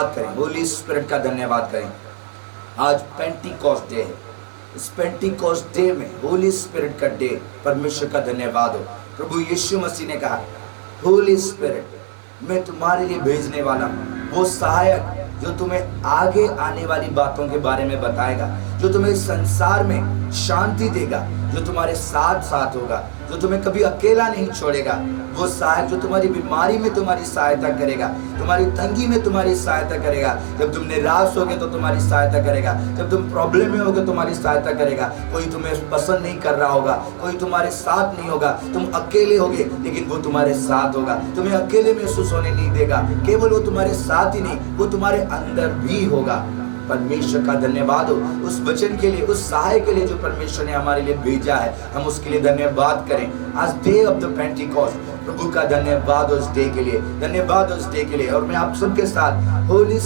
धन्यवाद करें, होली स्पिरिट का धन्यवाद करें। आज पेंटिकॉस्ट डे है। इस पेंटिकॉस्ट डे में होली स्पिरिट का डे, परमेश्वर का धन्यवाद हो। प्रभु यीशु मसीह ने कहा, होली स्पिरिट मैं तुम्हारे लिए भेजने वाला हूँ, वो सहायक जो तुम्हें आगे आने वाली बातों के बारे में बताएगा, जो तुम्हें संसार में शांति देगा, जो तुम्हारे साथ साथ होगा, जो तुम्हें कभी अकेला नहीं छोड़ेगा। वो सहायक जो तुम्हारी बीमारी में तुम्हारी सहायता करेगा, तुम्हारी तंगी में तुम्हारी सहायता करेगा, जब तुम निराश होगे तो तुम्हारी सहायता करेगा, जब तुम प्रॉब्लम में होगे तुम्हारी सहायता करेगा। कोई तुम्हें पसंद नहीं कर रहा होगा, कोई तुम्हारे साथ नहीं होगा, तुम अकेले होगे, लेकिन वो तुम्हारे साथ होगा, तुम्हें अकेले महसूस होने नहीं देगा। केवल वो तुम्हारे साथ ही नहीं, वो तुम्हारे अंदर भी होगा। परमेश्वर का धन्यवाद हो उस वचन के लिए, उस सहाय के लिए जो परमेश्वर ने हमारे लिए भेजा है। हम उसके लिए धन्यवाद करें। आज डे ऑफ द पेंटिकॉस्ट, प्रभु का धन्यवाद हो उस डे के लिए, धन्यवाद हो उस डे के लिए। और मैं आप सबके साथ होली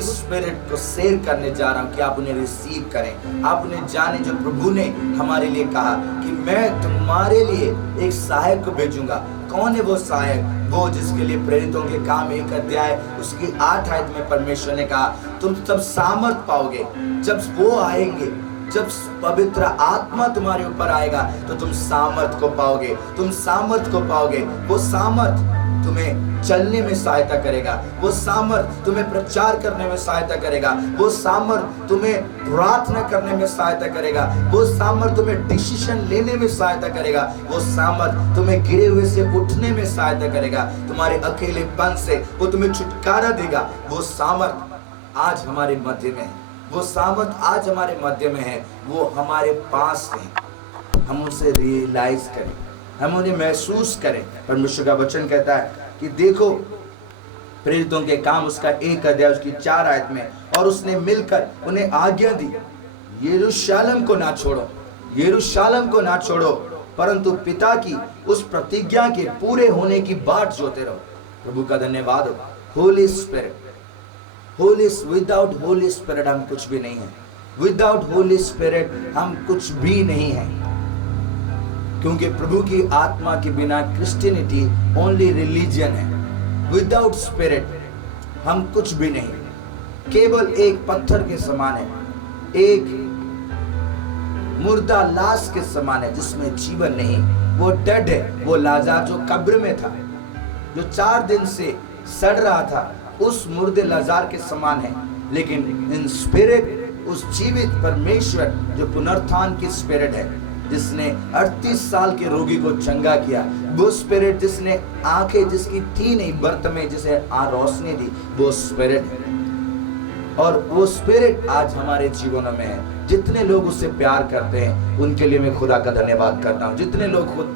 स्पिरिट को शेयर करने जा रहा हूं कि आप उन्हें रिसीव करें, आप उन्हें जाने जो प्रभु ने हमारे लिए कहा कि मैं तुम्हारे लिए एक सहायक को भेजूंगा। कौन है वो सहायक? वो जिसके लिए प्रेरितों के काम 1 अध्याय उसकी 8 आयत में परमेश्वर ने कहा, तुम सब सामर्थ पाओगे जब वो आएंगे, जब पवित्र आत्मा तुम्हारे ऊपर आएगा तो तुम सामर्थ को पाओगे, तुम सामर्थ को पाओगे। वो सामर्थ तुम्हें चलने में सहायता करेगा, वो सामर्थ तुम्हें प्रचार करने में सहायता करेगा, वो सामर्थ तुम्हें प्रार्थना करने में सहायता करेगा, वो सामर्थ तुम्हें डिसीजन लेने में सहायता करेगा, वो सामर्थ तुम्हें गिरे हुए से उठने में सहायता करेगा, तुम्हारे अकेलेपन से वो तुम्हें छुटकारा देगा। वो सामर्थ आज हमारे मध्य में है, वो सामर्थ आज हमारे मध्य में है, वो हमारे पास है। हम उसे रियलाइज करें, हम उन्हें महसूस करें। परमेश्वर का वचन कहता है कि देखो प्रेरितों के काम उसका 1 अध्याय उसकी 4 आयत में, और उसने मिलकर उन्हें आज्ञा दी, यरूशलेम को ना छोड़ो, यरूशलेम को ना छोड़ो, परंतु पिता की उस प्रतिज्ञा के पूरे होने की बाट जोते रहो। प्रभु का धन्यवाद हो। Holi spirit, without holy spirit हम कुछ भी नहीं है, विदाउट होली स्पिरिट हम कुछ भी नहीं है, क्योंकि प्रभु की आत्मा के बिना क्रिश्चियनिटी ओनली रिलीजन है। विदाउट स्पिरिट हम कुछ भी नहीं, केवल एक पत्थर के समान है, एक मुर्दा लाश के समान है जिसमें जीवन नहीं। वो डेड है, वो लाज़र जो कब्र में था, जो 4 दिन से सड़ रहा था, उस मुर्दे लाज़र के समान है। लेकिन इन स्पिरिट उस जीवित परमेश्वर जो पुनरुत्थान की स्पिरिट है, जिसने 38 साल के रोगी को चंगा किया, वो स्पिरिट जिसने आंखें जिसकी थी नहीं बर्त में जिसे रोशनी दी, वो स्पिरिट है। और वो स्पिरिट आज हमारे जीवनों में है। जितने लोग उससे प्यार करते हैं उनके लिए मैं खुदा का धन्यवाद करता हूँ। जितने लोग खुद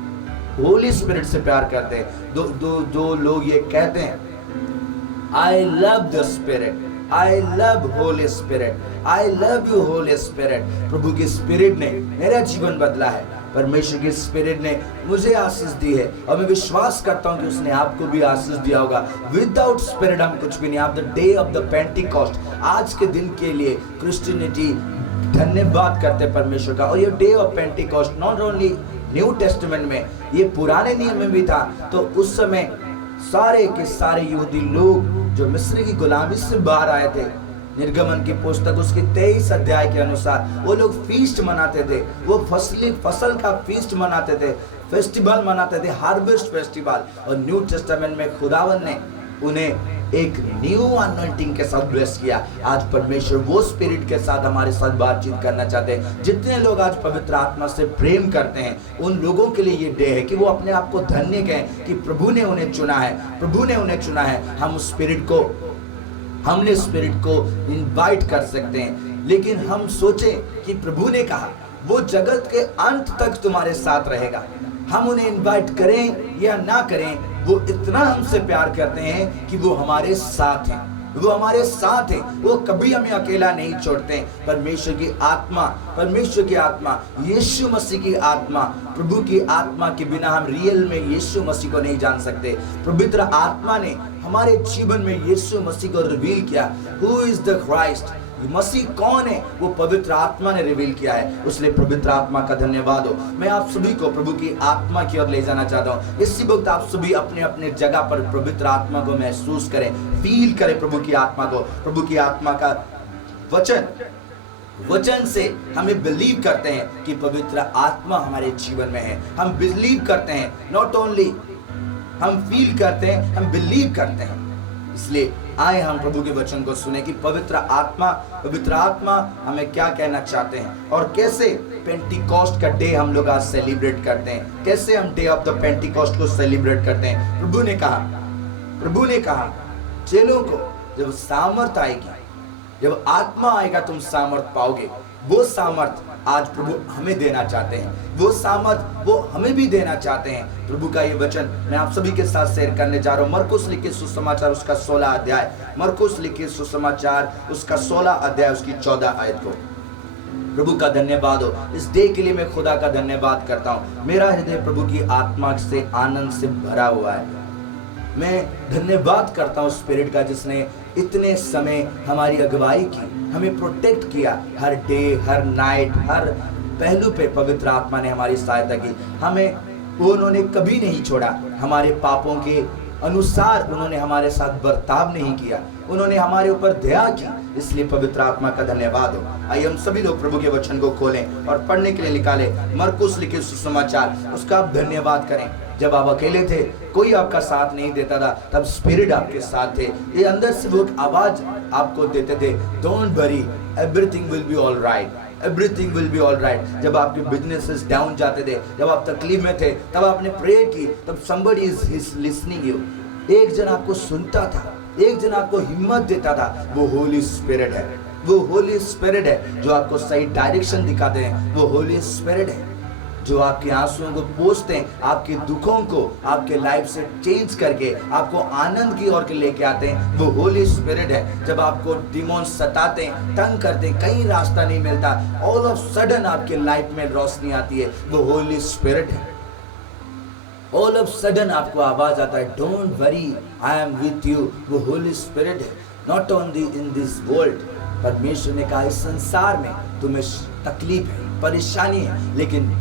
होली स्पिरिट से प्यार करते हैं, दो लोग ये कहते हैं, I love the spirit, I love holy spirit, I love you holy spirit. प्रभु की स्पिरिट ने मेरा जीवन बदला है, परमेश्वर की स्पिरिट ने मुझे आशीष दी है, और मैं विश्वास करता हूं कि उसने आपको भी आशीष दिया होगा। विदाउट स्पिरिट हम कुछ भी नहीं। आप the day of the Pentecost, आज के दिन के लिए क्रिश्चियनिटी धन्यवाद करते परमेश्वर का। और ये day of Pentecost not only new testament में, ये पुराने नियम में भी था। तो उस समय सारे के सारे यहूदी लोग जो मिस्र की गुलामी से बाहर आए थे, निर्गमन की पुस्तक उसके 23 अध्याय के अनुसार वो लोग फीस्ट मनाते थे, वो फसल का फीस्ट मनाते थे, फेस्टिवल मनाते थे, हार्वेस्ट फेस्टिवल। और न्यू टेस्टामेंट में खुदावन ने उन्हें एक न्यू अनॉइंटिंग के साथ ब्लेस किया। आज परमेश्वर वो स्पिरिट के साथ हमारे साथ बातचीत करना चाहते हैं। जितने लोग आज पवित्र आत्मा से प्रेम करते हैं, उन लोगों के लिए ये डे है कि वो अपने आप को धन्य कहें कि प्रभु ने उन्हें चुना है, प्रभु ने उन्हें चुना है। हम उस स्पिरिट को, हमने स्पिरिट को इनवाइट कर सकते हैं। लेकिन हम सोचें कि प्रभु ने कहा वो जगत के अंत तक तुम्हारे साथ रहेगा। हम उन्हें इनवाइट करें या ना करें, वो इतना हमसे प्यार करते हैं कि वो हमारे साथ हैं, वो हमारे साथ हैं, वो कभी हमें अकेला नहीं छोड़ते। परमेश्वर की आत्मा, यीशु मसीह की आत्मा, प्रभु की आत्मा के बिना हम रियल में यीशु मसीह को नहीं जान सकते। पवित्र आत्मा ने हमारे जीवन में यीशु मसीह को रिवील किया। Who is the Christ? मसीह कौन है वो पवित्र आत्मा ने रिवील किया है, इसलिए पवित्र आत्मा का धन्यवाद हो। मैं आप सभी को प्रभु की आत्मा की ओर ले जाना चाहता हूँ। इसी वक्त आप सभी अपने अपने जगह पर पवित्र आत्मा को महसूस करें, फील करें प्रभु की आत्मा को। प्रभु की आत्मा का वचन से हमें बिलीव करते हैं कि पवित्र आत्मा हमारे जीवन में है। हम बिलीव करते हैं, नॉट ओनली हम फील करते हैं, हम बिलीव करते हैं। इसलिए आए हम प्रभु के वचन को सुने कि पवित्र आत्मा हमें क्या कहना चाहते हैं और कैसे पेंटिकॉस्ट का डे हम लोग आज सेलिब्रेट करते हैं, कैसे हम डे ऑफ द पेंटिकॉस्ट को सेलिब्रेट करते हैं। प्रभु ने कहा चेलों को जब सामर्थ आएगी, जब आत्मा आएगा तुम सामर्थ पाओगे। वो सामर्थ आज प्रभु हमें देना चाहते हैं, वो सामर्थ वो हमें भी देना चाहते हैं। प्रभु का ये वचन मैं आप सभी के साथ शेयर करने जा रहा हूँ। मरकुस लिखे सुसमाचार उसका 16 अध्याय, मरकुस लिखे सुसमाचार उसका 16 अध्याय उसकी 14 आयत को। प्रभु का धन्यवाद हो। इस डे के लिए मैं खुदा का धन्यवाद करता हूँ। मेरा हृदय प्रभु की आत्मा से आनंद से भरा हुआ है। मैं धन्यवाद करता हूँ स्पिरिट का, जिसने इतने समय हमारी अगुवाई की, हमें प्रोटेक्ट किया। हर डे, हर नाइट, हर पहलू पे पवित्र आत्मा ने हमारी सहायता की। हमें उन्होंने कभी नहीं छोड़ा। हमारे पापों के अनुसार उन्होंने हमारे साथ बर्ताव नहीं किया, उन्होंने हमारे ऊपर दया की। इसलिए पवित्र आत्मा का धन्यवाद हो। आइए हम सभी लोग प्रभु के वचन को खोलें और पढ़ने के लिए निकाले मरकुस लिखे सुसमाचार, उसका आप धन्यवाद करें। जब आप अकेले थे, कोई आपका साथ नहीं देता था, तब स्पिरिट आपके साथ थे। ये अंदर से वो आवाज आपको देते थे, don't worry, everything will be all right, everything will be all right. जब आपके बिजनेसेस डाउन जाते थे, जब आप तकलीफ में थे, तब आपने प्रे की, तब somebody is listening you। एक जन आपको सुनता था, एक जन आपको हिम्मत देता था। वो होली स्पिरिट है, वो होली स्पिरिट है जो आपको सही डायरेक्शन दिखाते हैं। वो होली स्पिरिट है जो आपके आंसुओं को पोंछते हैं, आपके दुखों को आपके लाइफ से चेंज करके आपको आनंद की ओर लेके आते हैं। वो होली स्पिरिट है। जब आपको डिमोन सताते हैं, तंग करते हैं, कहीं रास्ता नहीं मिलता, ऑल ऑफ सडन आपके लाइफ में रोशनी आती है। वो होली स्पिरिट है। ऑल ऑफ सडन आपको आवाज आता है, don't worry, I am with you. वो होली स्पिरिट है। Not only in this world, परमेश्वर ने कहा इस संसार में तुम्हें तकलीफ है, परेशानी है, लेकिन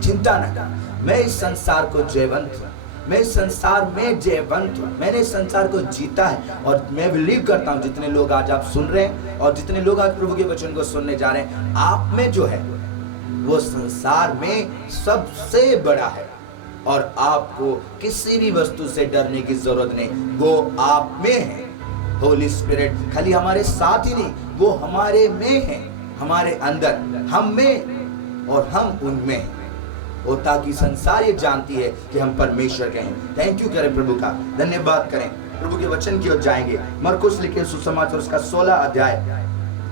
चिंता न कर, मैं इस संसार को जयवंत हूँ, मैं इस संसार में जयवंत हूँ। मैंने इस संसार को जीता है। और मैं बिलीव करता हूँ जितने लोग आज आप सुन रहे हैं और जितने लोग आज प्रभु के वचन को सुनने जा रहे हैं, आप में जो है वो संसार में सबसे बड़ा है और आपको किसी भी वस्तु से डरने की जरूरत नहीं। वो आप में है। होली स्पिरिट खाली हमारे साथ ही नहीं, वो हमारे में है, हमारे अंदर, हम में और हम उनमें हैं। वो ताकि संसार ये जानती है कि हम परमेश्वर के हैं। थैंक यू करें प्रभु का, धन्यवाद करें। प्रभु के वचन की ओर जाएंगे। मरकुस लिखे सुसमाचार उसका 16 अध्याय,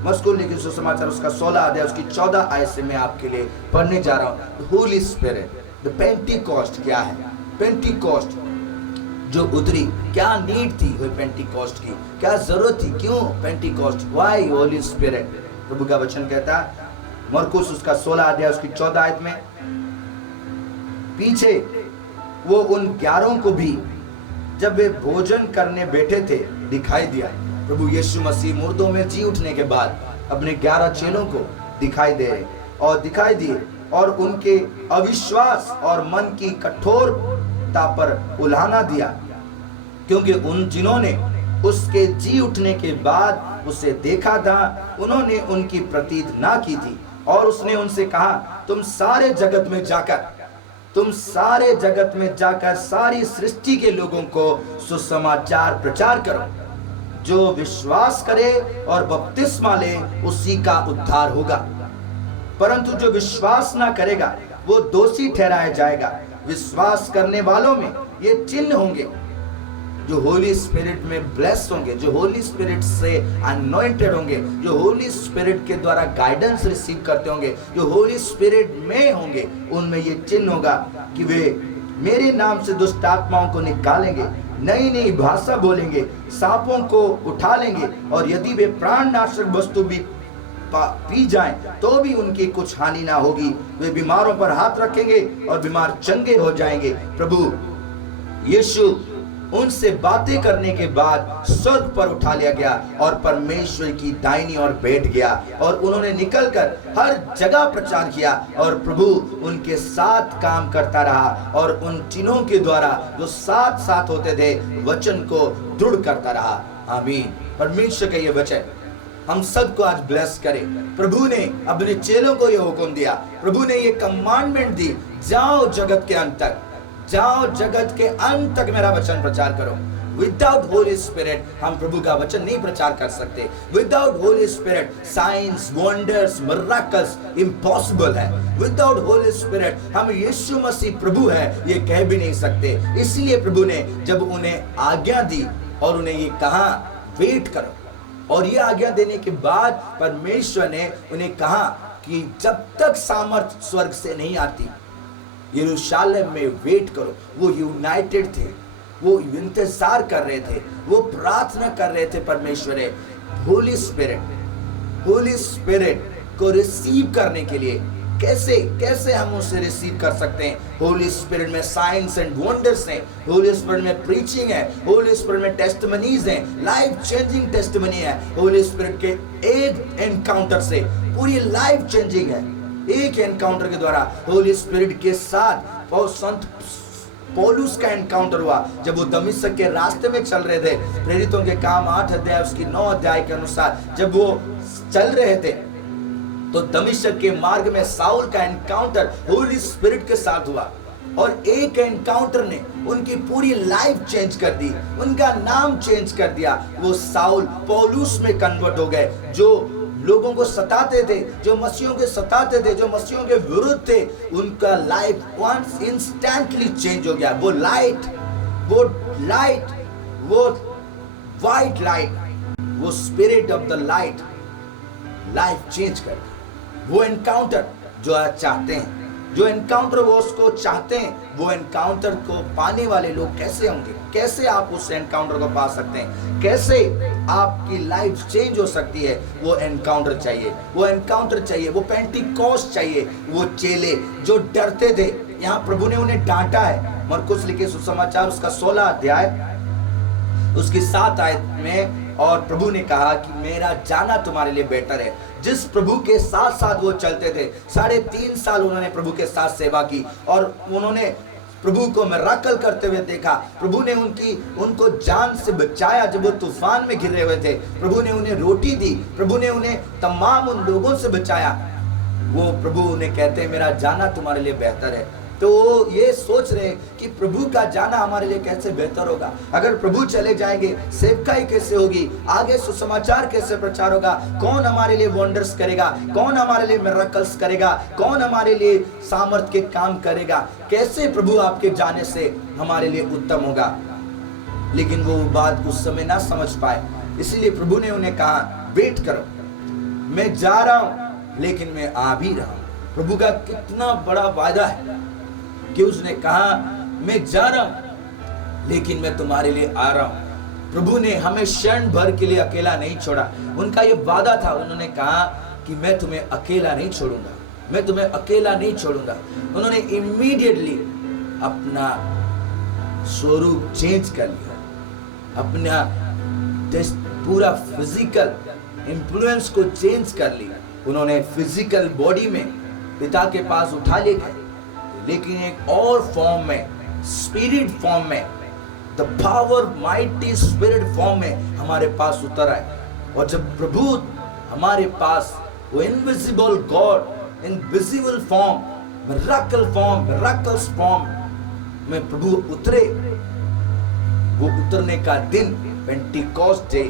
मरकुस लिखे सुसमाचार उसका 16 अध्याय उसकी 14 आयत से मैं आपके लिए पढ़ने जा रहा हूँ। होली स्पिरिट, द पेंटिकॉस्ट क्या है? पेंटिकॉस्ट जो उतरी, क्या नीड थी वो पेंटिकॉस्ट की, क्या जरूरत थी, क्यों पेंटिकॉस्ट, व्हाई होली स्पिरिट? प्रभु का वचन कहता है मरकुस उसका 16 अध्याय उसकी 14 आयत में, पीछे वो उन 11 को भी जब वे भोजन करने बैठे थे दिखाई दिया। प्रभु यीशु मसीह मुर्दों में जी उठने के बाद अपने 11 चेलों को दिखाई दिए और उनके अविश्वास और मन की कठोरता पर उल्हाना दिया, क्योंकि उन जिन्होंने उसके जी उठने के बाद उसे देखा था, उन्होंने उनकी प्रतीत ना की थी। और उसने उनसे कहा, तुम सारे जगत में जाकर सारी सृष्टि के लोगों को सुसमाचार प्रचार करो। जो विश्वास करे और बपतिस्मा ले उसी का उद्धार होगा, परंतु जो विश्वास ना करेगा वो दोषी ठहराया जाएगा। विश्वास करने वालों में ये चिन्ह होंगे जो होली स्पिरिट में ब्लेस होंगे, जो होली स्पिरिट से अनॉइंटेड होंगे, जो होली स्पिरिट के द्वारा गाइडेंस रिसीव करते होंगे, जो होली स्पिरिट में होंगे, उनमें ये चिन्ह होगा कि वे मेरे नाम से दुष्ट आत्माओं को निकालेंगे, नई नई भाषा बोलेंगे, सांपों को उठा लेंगे, और यदि वे प्राण नाशक वस्तु भी पी जाएं तो भी उनकी कुछ हानि ना होगी। वे बीमारों पर हाथ रखेंगे और बीमार चंगे हो जाएंगे। प्रभु यीशु उनसे बातें करने के बाद स्वर्ग पर उठा लिया गया और परमेश्वर की दाहिनी ओर बैठ गया। और उन्होंने निकलकर हर जगह प्रचार किया और प्रभु उनके साथ काम करता रहा और उन चिन्हों के द्वारा जो साथ साथ होते थे वचन को दृढ़ करता रहा। आमीन। परमेश्वर का ये वचन हम सबको आज ब्लेस करे। प्रभु ने अपने चेलों को ये हुक्म दिया, प्रभु ने ये कमांडमेंट दी, जाओ जगत के अंत तक, जाओ जगत के अंत तक मेरा वचन प्रचार करो। विदाउट होली स्पिरिट हम प्रभु का वचन नहीं प्रचार कर सकते। Without holy spirit science, wonders, miracles impossible है। विदाउट होली स्पिरिट हम यीशु मसीह प्रभु है ये कह भी नहीं सकते। इसलिए प्रभु ने जब उन्हें आज्ञा दी और उन्हें ये कहा वेट करो, और ये आज्ञा देने के बाद परमेश्वर ने उन्हें कहा कि जब तक सामर्थ स्वर्ग से नहीं आती यरूशलेम में वेट करो। वो यूनाइटेड थे, वो इंतजार कर रहे थे, वो प्रार्थना कर रहे थे परमेश्वर होली स्पिरिट को रिसीव करने के लिए। कैसे हम उसे रिसीव कर सकते हैं? होली स्पिरिट में साइंस एंड वंडर्स हैं, होली स्पिरिट में प्रीचिंग है, होली स्पिरिट में टेस्टिमनीज हैं, लाइफ चेंजिंग टेस्टिमनी है। होली स्पिरिट के एक एनकाउंटर से पूरी लाइफ चेंजिंग है। एक एनकाउंटर के द्वारा होली स्पिरिट के साथ संत पौलुस का एनकाउंटर हुआ जब वो दमिश्क के रास्ते में चल रहे थे। प्रेरितों के काम 8 अध्याय उसकी 9 अध्याय के अनुसार जब वो चल रहे थे तो दमिश्क के मार्ग में साउल का एनकाउंटर होली स्पिरिट के साथ हुआ और एक एनकाउंटर ने उनकी पूरी लाइफ चेंज कर दी, उनका नाम चेंज कर दिया। वो साउल पौलुस में कन्वर्ट हो गए। जो लोगों को सताते थे, जो मसीहों के सताते थे, जो मसीहों के विरुद्ध थे, उनका लाइफ वंस इंस्टेंटली चेंज हो गया। वो लाइट, वो वाइट लाइट, वो spirit of the light life change कर दिया। वो एनकाउंटर जो आज चाहते हैं, जो एनकाउंटर वो उसको चाहते हैं, वो एनकाउंटर को पाने वाले लोग कैसे होंगे? कैसे आप उस एनकाउंटर को पा सकते हैं? कैसे आपकी लाइफ चेंज हो सकती है? वो एनकाउंटर चाहिए, वो एनकाउंटर चाहिए, वो पेंटिकॉस्ट चाहिए। वो चेले जो डरते थे, यहाँ प्रभु ने उन्हें डांटा है। मरकुस लिखे सुसमाचार उसका 16 अध्याय उसकी 7 आयत में, और प्रभु ने कहा कि मेरा जाना तुम्हारे लिए बेहतर है। जिस प्रभु के साथ साथ वो चलते थे, 3.5 साल उन्होंने प्रभु के साथ सेवा की और उन्होंने प्रभु को मिरेकल करते हुए देखा। प्रभु ने उनको जान से बचाया जब वो तूफान में घिरे हुए थे। प्रभु ने उन्हें रोटी दी, प्रभु ने उन्हें तमाम उन लोगों से बचाया। वो प्रभु उन्हें कहते हैं मेरा जाना तुम्हारे लिए बेहतर है। तो वो ये सोच रहे कि प्रभु का जाना हमारे लिए कैसे बेहतर होगा। अगर प्रभु चले जाएंगे सेवकाई कैसे होगी, आगे सुसमाचार कैसे प्रचार होगा, कौन हमारे लिए वंडर्स करेगा, कौन हमारे लिए मिरेकल्स करेगा, कौन हमारे लिए सामर्थ के काम करेगा, कैसे प्रभु आपके जाने से हमारे लिए उत्तम होगा। लेकिन वो बात उस समय ना समझ पाए, इसीलिए प्रभु ने उन्हें कहा वेट करो, मैं जा रहा हूं लेकिन मैं आ भी रहा हूं। प्रभु का कितना बड़ा वादा है कि उसने कहा मैं जा रहा हूं लेकिन मैं तुम्हारे लिए आ रहा हूं। प्रभु ने हमें क्षण भर के लिए अकेला नहीं छोड़ा। उनका ये वादा था, उन्होंने कहा कि मैं तुम्हें अकेला नहीं छोड़ूंगा, मैं तुम्हें अकेला नहीं छोड़ूंगा। उन्होंने इमीडिएटली अपना स्वरूप चेंज कर लिया, अपना पूरा फिजिकल इंफ्लुएंस को चेंज कर लिया। उन्होंने फिजिकल बॉडी में पिता के पास उठा ले गए, लेकिन एक और फॉर्म में, स्पिरिट फॉर्म में, the power mighty spirit form में हमारे पास उतर आए। और जब प्रभु हमारे पास वो invisible God in visible form, miracles form में प्रभु उतरे, वो उतरने का दिन पेंटिकॉस्ट डे,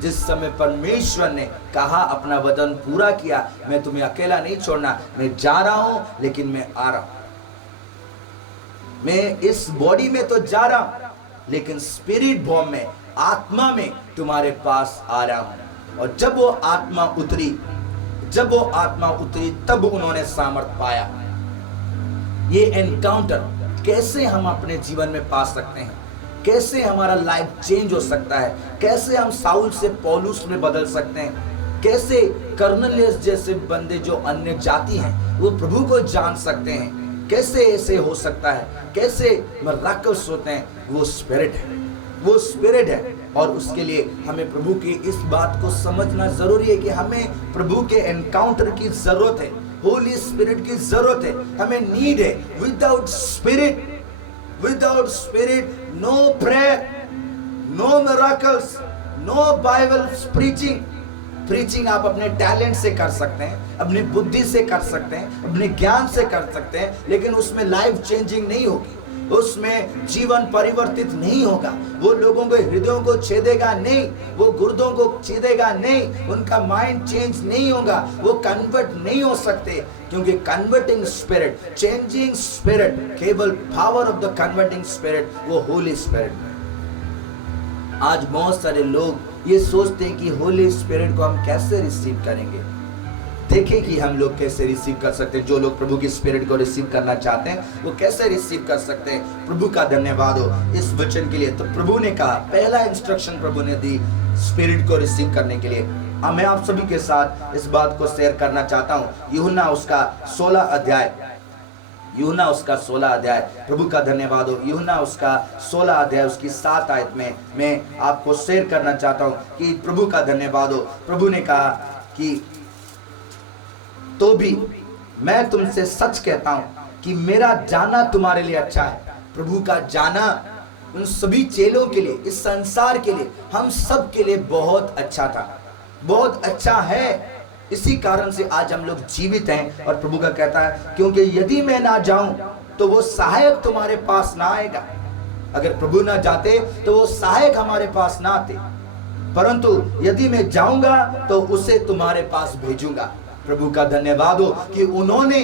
जिस समय परमेश्वर ने कहा अपना वचन पूरा किया, मैं तुम्हें अकेला नहीं छोड़ना, मैं जा रहा हूं लेकिन मैं आ रहा हूं। मैं इस बॉडी में तो जा रहा हूं लेकिन स्पिरिट फॉर्म में, आत्मा में तुम्हारे पास आ रहा हूं। और जब वो आत्मा उतरी तब उन्होंने सामर्थ पाया। ये एनकाउंटर कैसे हम अपने जीवन में पा सकते हैं? कैसे हमारा लाइफ चेंज हो सकता है? कैसे हम साउल से पौलुस में बदल सकते हैं? कैसे कर्नेलियस जैसे बंदे जो अन्य जाति हैं वो प्रभु को जान सकते हैं? कैसे ऐसे हो सकता है, कैसे मिरेकल्स होते हैं? वो स्पिरिट है, वो स्पिरिट है। और उसके लिए हमें प्रभु की इस बात को समझना जरूरी है कि हमें प्रभु के एनकाउंटर की जरूरत है, होली स्पिरिट की जरूरत है, हमें नीड है। Without spirit no prayer, no miracles, no Bible preaching आप अपने टैलेंट से कर सकते हैं, अपनी बुद्धि से कर सकते हैं, अपने ज्ञान से कर सकते हैं, लेकिन उसमें लाइफ चेंजिंग नहीं होगी, उसमें जीवन परिवर्तित नहीं होगा, वो लोगों के हृदयों को छेदेगा नहीं, वो गुर्दों को छेदेगा नहीं, उनका माइंड चेंज नहीं होगा, वो कन्वर्ट नहीं हो सकते। क्योंकि कन्वर्टिंग स्पिरिट, चेंजिंग स्पिरिट, केवल power of the converting spirit वो होली स्पिरिट है। आज बहुत सारे लोग ये सोचते हैं कि होली स्पिरिट को हम कैसे रिसीव करेंगे। देखें कि हम लोग कैसे रिसीव कर सकते हैं। जो लोग प्रभु की स्पिरिट को रिसीव करना चाहते हैं वो कैसे रिसीव कर सकते हैं। प्रभु का धन्यवाद हो इस वचन के लिए। तो प्रभु ने कहा, पहला इंस्ट्रक्शन प्रभु ने दी स्पिरिट को रिसीव करने के लिए। अब मैं आप सभी के साथ इस बात को शेयर करना चाहता हूँ। यूहन्ना उसका 16 अध्याय, प्रभु का धन्यवाद हो। यूहन्ना उसका 16 अध्याय उसकी 7 आयत में मैं आपको शेयर करना चाहता हूँ कि प्रभु का धन्यवाद हो। प्रभु ने कहा कि तो भी मैं तुमसे सच कहता हूं कि मेरा जाना तुम्हारे लिए अच्छा है। प्रभु का जाना उन सभी चेलों के लिए, इस संसार के लिए, हम सब के लिए बहुत अच्छा था, बहुत अच्छा है। इसी कारण से आज हम लोग जीवित हैं। और प्रभु का कहता है, क्योंकि यदि मैं ना जाऊं तो वो सहायक तुम्हारे पास ना आएगा। अगर प्रभु ना जाते तो वो सहायक हमारे पास ना आते, परंतु यदि मैं जाऊंगा तो उसे तुम्हारे पास भेजूंगा। प्रभु का धन्यवाद हो कि उन्होंने,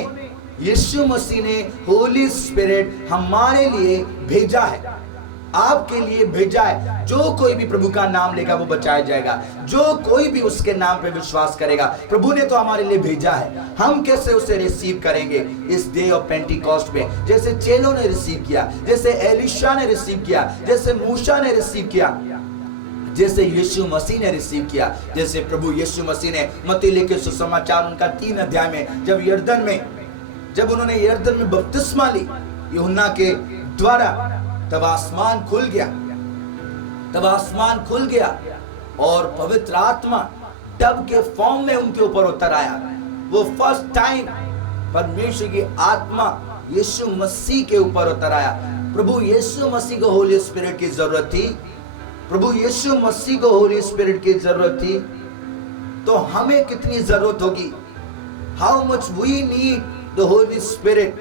यीशु मसीह ने होली स्पिरिट हमारे लिए भेजा है, आपके लिए भेजा है। जो कोई भी प्रभु का नाम लेगा वो बचाया जाएगा, जो कोई भी उसके नाम पे विश्वास करेगा। प्रभु ने तो हमारे लिए भेजा है। हम कैसे उसे रिसीव करेंगे इस डे ऑफ पेंटिकॉस्ट में? जैसे चेलों ने रिसीव किया, जैसे एलिशा ने रिसीव किया, जैसे मूसा ने रिसीव किया, जैसे यीशु मसीह ने रिसीव किया। जैसे प्रभु यीशु मसीह ने मत्ती लिखे सुसमाचार उनका 3 अध्याय में जब उन्होंने यरदन में बपतिस्मा ली यूहन्ना के द्वारा, तब आसमान खुल गया और पवित्र आत्मा डब के फॉर्म में उनके ऊपर उतर आया। वो फर्स्ट टाइम परमेश्वर की आत्मा यीशु मसीह के ऊपर उतर आया। प्रभु यीशु मसीह को होली स्पिरिट की जरूरत थी, प्रभु यीशु मसीह को होली स्पिरिट की जरूरत थी, तो हमें कितनी जरूरत होगी? How much we need the holy spirit.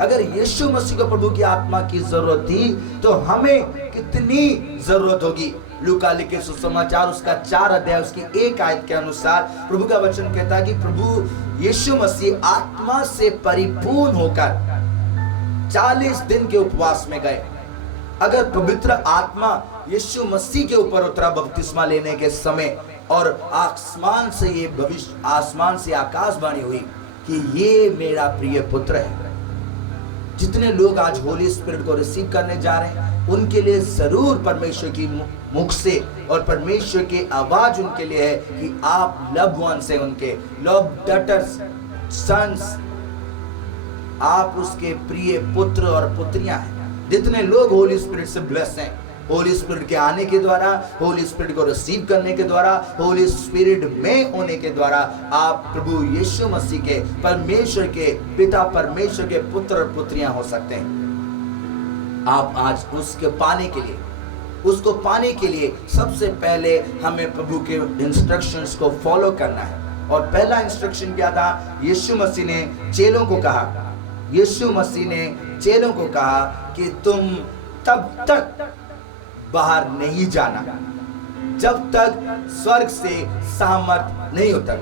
अगर यीशु मसीह को प्रभु की आत्मा की जरूरत थी तो हमें कितनी जरूरत होगी? लूका लिखे सुसमाचार उसका 4 अध्याय उसकी 1 आयत के अनुसार प्रभु का वचन कहता है कि प्रभु यीशु मसीह आत्मा से परिपूर्ण होकर 40 दिन के उपवास में गए। अगर पवित्र आत्मा यीशु मसीह के ऊपर उतरा बपतिस्मा लेने के समय, और आसमान से आकाशवाणी हुई कि ये मेरा प्रिय पुत्र है। जितने लोग आज होली स्पिरिट को रिसीव करने जा रहे हैं उनके लिए जरूर परमेश्वर की मुख से और परमेश्वर की आवाज उनके लिए है कि आप लव्ड वंस हैं, उनके लव्ड डॉटर्स, सन्स, आप उसके प्रिय पुत्र और पुत्रियां हैं। जितने लोग होली स्पिरिट से ब्लेस्ड हैं, होली स्पिरिट के आने के द्वारा, होली स्पिरिट को रिसीव करने के द्वारा, होली स्पिरिट में होने के द्वारा, आप प्रभु यीशु मसीह के, परमेश्वर के पिता, परमेश्वर के पुत्र और पुत्रियां हो सकते हैं। आप आज उसको पाने के लिए सबसे पहले हमें प्रभु के इंस्ट्रक्शंस को फॉलो करना है। और पहला इंस्ट्रक्शन क्या था? यीशु मसीह ने चेलों को कहा कि तुम तब तक बाहर नहीं जाना जब तक स्वर्ग से सामर्थ नहीं उतर,